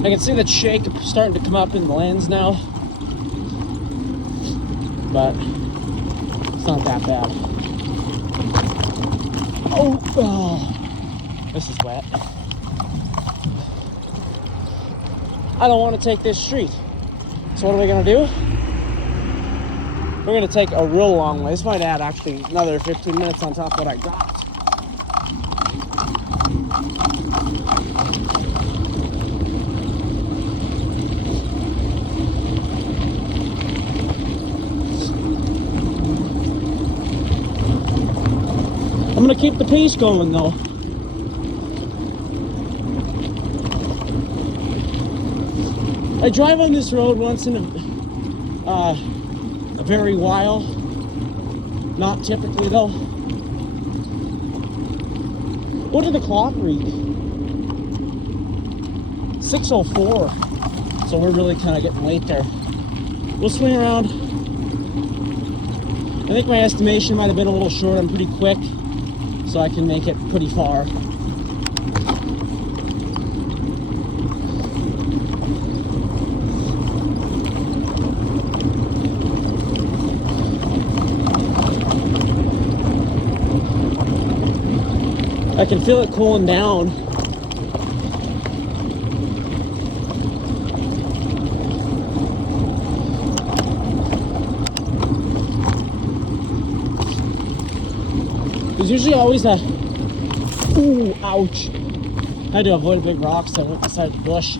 I can see that shake starting to come up in the lens now, but it's not that bad. Oh, this is wet. I don't want to take this street. So what are we gonna do? We're gonna take a real long way. This might add actually another 15 minutes on top of what I got. I'm gonna keep the pace going though. I drive on this road once in a very while. Not typically though. What did the clock read? 6:04. So we're really kind of getting late there. We'll swing around. I think my estimation might have been a little short. I'm pretty quick, so I can make it pretty far. I can feel it cooling down. There's usually always a, ooh, ouch. I had to avoid big rocks, so I went beside the bush.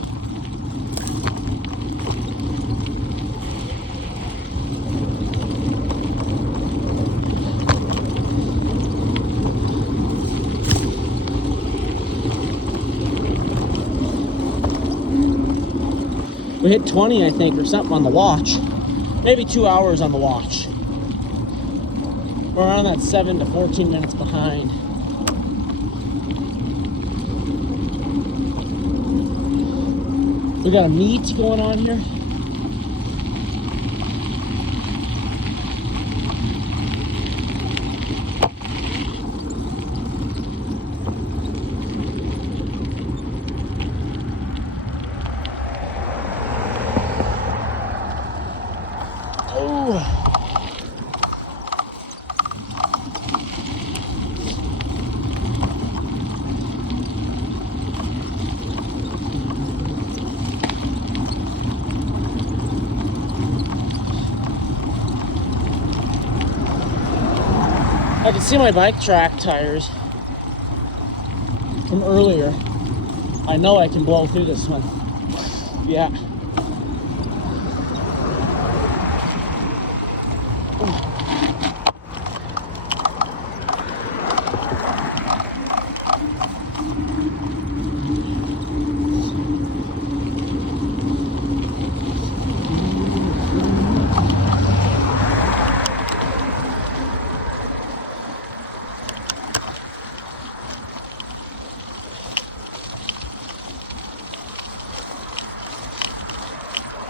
We hit 20, I think, or something on the watch. Maybe 2 hours on the watch. We're on that 7 to 14 minutes behind. We got a meet going on here. Oh. I can see my bike track tires from earlier. I know I can blow through this one. Yeah.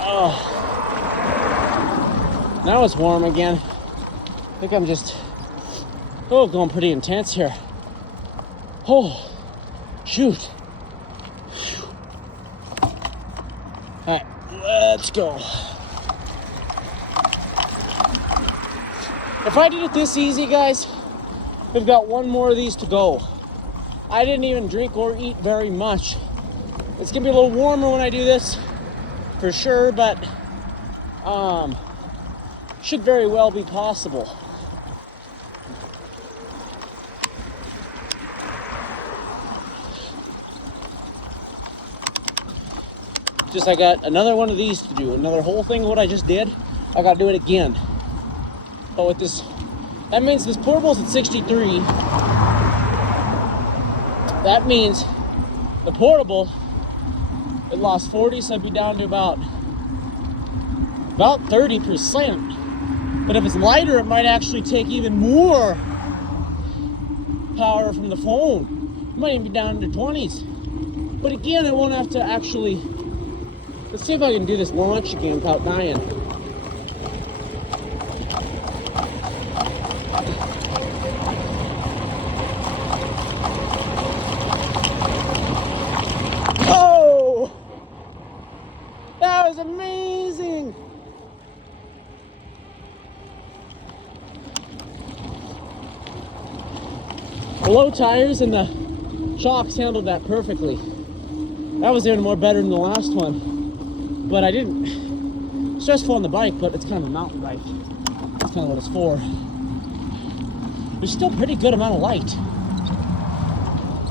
Oh, now it's warm again. I think I'm just, going pretty intense here. Oh, shoot. All right, let's go. If I did it this easy, guys, we've got one more of these to go. I didn't even drink or eat very much. It's gonna be a little warmer when I do this, for sure, but should very well be possible. Just I got another one of these to do, another whole thing of what I just did. I gotta do it again. But with this, that means this portable's at 63. That means the portable, it lost 40, so I'd be down to about 30%. But if it's lighter, it might actually take even more power from the phone. It might even be down to 20s. But again, I won't have to actually, let's see if I can do this launch again without dying. Oh! That was amazing! The low tires and the shocks handled that perfectly. That was even more better than the last one. But I didn't. Stressful on the bike, but it's kind of a mountain bike. That's kind of what it's for. There's still a pretty good amount of light.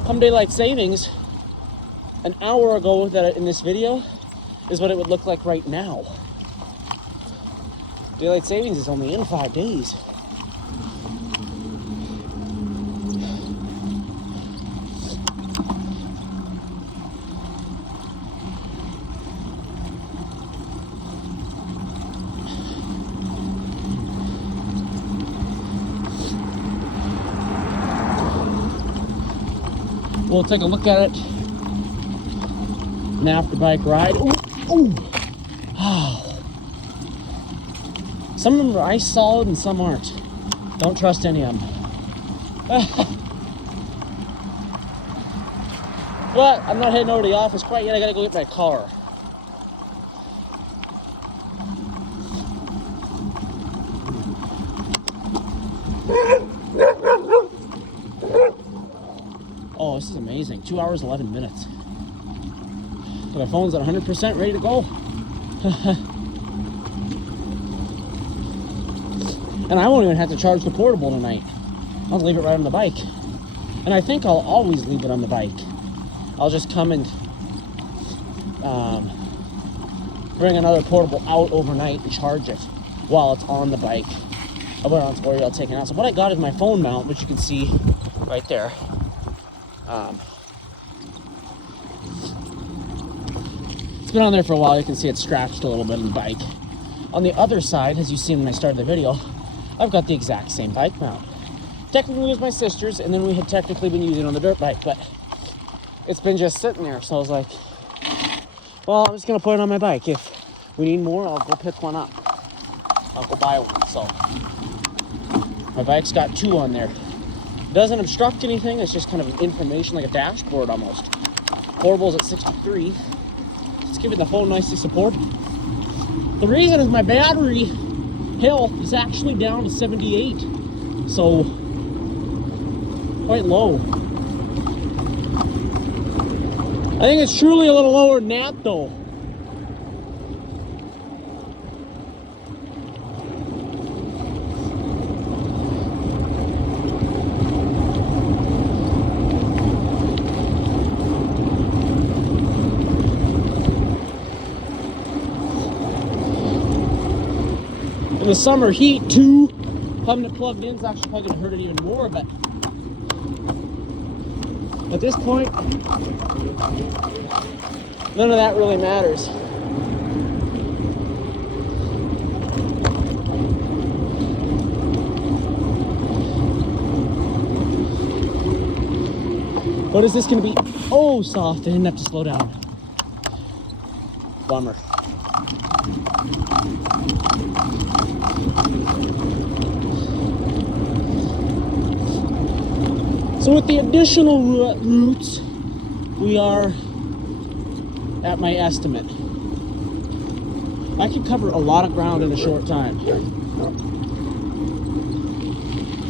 Come daylight savings, an hour ago that in this video is what it would look like right now. Daylight savings is only in 5 days. We'll take a look at it. An after bike ride. Ooh, ooh. Oh. Some of them are ice solid and some aren't. Don't trust any of them. But I'm not heading over to the office quite yet. I gotta go get my car. Oh, this is amazing. 2 hours, 11 minutes. My phone's at 100% ready to go. And I won't even have to charge the portable tonight. I'll leave it right on the bike. And I think I'll always leave it on the bike. I'll just come and bring another portable out overnight and charge it while it's on the bike. I'll put it on story, I'll take it out. So what I got is my phone mount, which you can see right there. It's been on there for a while. You can see it's scratched a little bit on the bike. On the other side, as you seen when I started the video, I've got the exact same bike mount. Technically it was my sister's, and then we had technically been using it on the dirt bike, but it's been just sitting there. So I was like, well, I'm just gonna put it on my bike. If we need more, I'll go pick one up. I'll go buy one. So my bike's got two on there. It doesn't obstruct anything. It's just kind of information, like a dashboard almost. Portable's at 63. It's giving the phone nicely supported. The reason is my battery hill is actually down to 78. So, quite low. I think it's truly a little lower than that though. In the summer heat too, having it plugged in is actually probably gonna hurt it even more, but at this point, none of that really matters. What is this gonna be? Oh, soft, I didn't have to slow down. Bummer. So with the additional routes, we are at my estimate. I could cover a lot of ground in a short time.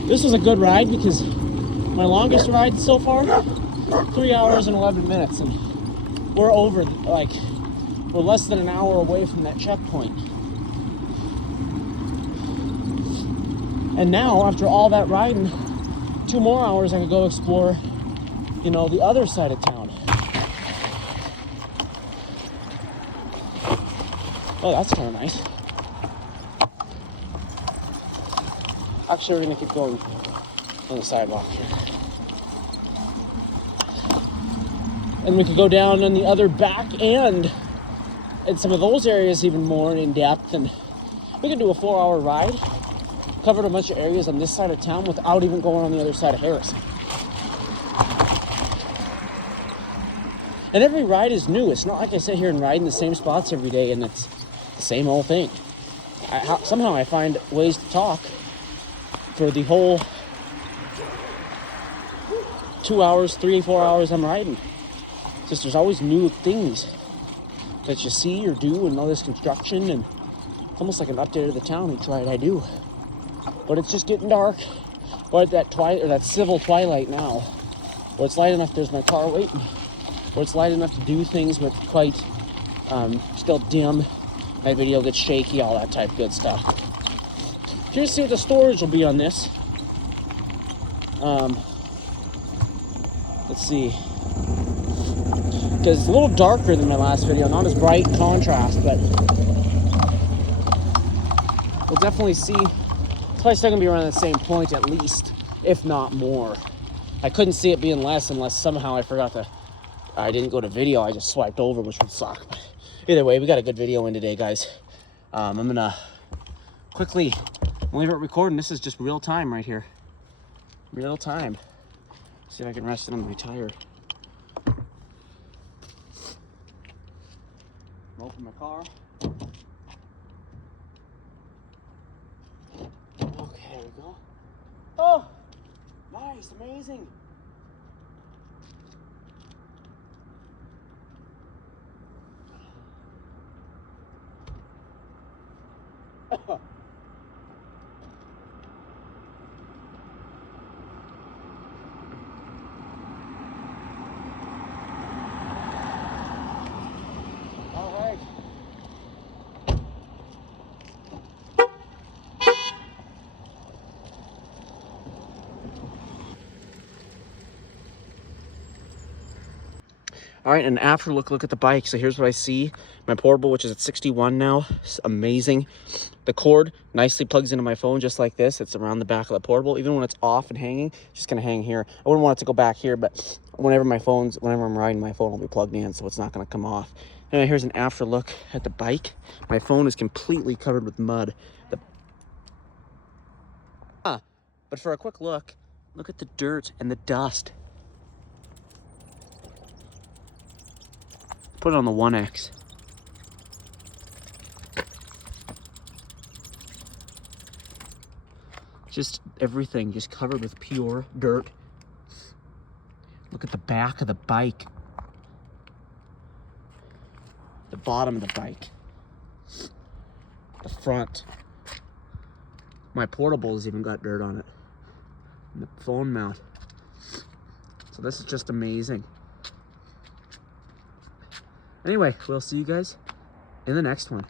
This was a good ride because my longest ride so far, 3 hours and 11 minutes, and we're over, like, we're less than an hour away from that checkpoint. And now, after all that riding, 2 more hours I could go explore, you know, the other side of town. Oh, that's kind of nice. Actually, we're gonna keep going on the sidewalk here. And we could go down on the other back end and some of those areas even more in depth, and we could do a 4-hour ride. Covered a bunch of areas on this side of town without even going on the other side of Harrison. And every ride is new. It's not like I sit here and ride in the same spots every day and it's the same old thing. Somehow I find ways to talk for the whole 2 hours, 3-4 hours I'm riding. It's just there's always new things that you see or do, and all this construction, and it's almost like an update of the town each ride I do. But it's just getting dark. We're at that civil twilight now, where it's light enough. There's my car waiting. Where it's light enough to do things, but quite still dim. My video gets shaky, all that type of good stuff. Curious to see what the storage will be on this. Let's see. Because it's a little darker than my last video, not as bright contrast, but we'll definitely see. It's probably still gonna be around the same point at least, if not more. I couldn't see it being less unless somehow I didn't go to video, I just swiped over, which would suck. But either way, we got a good video in today, guys. I'm gonna quickly leave it recording. This is just real time right here. Real time. See if I can rest it on my tire. Open my car. Okay, there we go. Oh, nice, amazing. All right, and after look at the bike. So here's what I see. My portable, which is at 61 now. It's amazing. The cord nicely plugs into my phone just like this. It's around the back of the portable. Even when it's off and hanging, it's just gonna hang here. I wouldn't want it to go back here, but whenever I'm riding, my phone will be plugged in, so it's not gonna come off. Anyway, here's an after look at the bike. My phone is completely covered with mud. But for a quick look at the dirt and the dust. Put it on the 1X. Just everything just covered with pure dirt. Look at the back of the bike. The bottom of the bike. The front. My portable's even got dirt on it. And the phone mount. So this is just amazing. Anyway, we'll see you guys in the next one.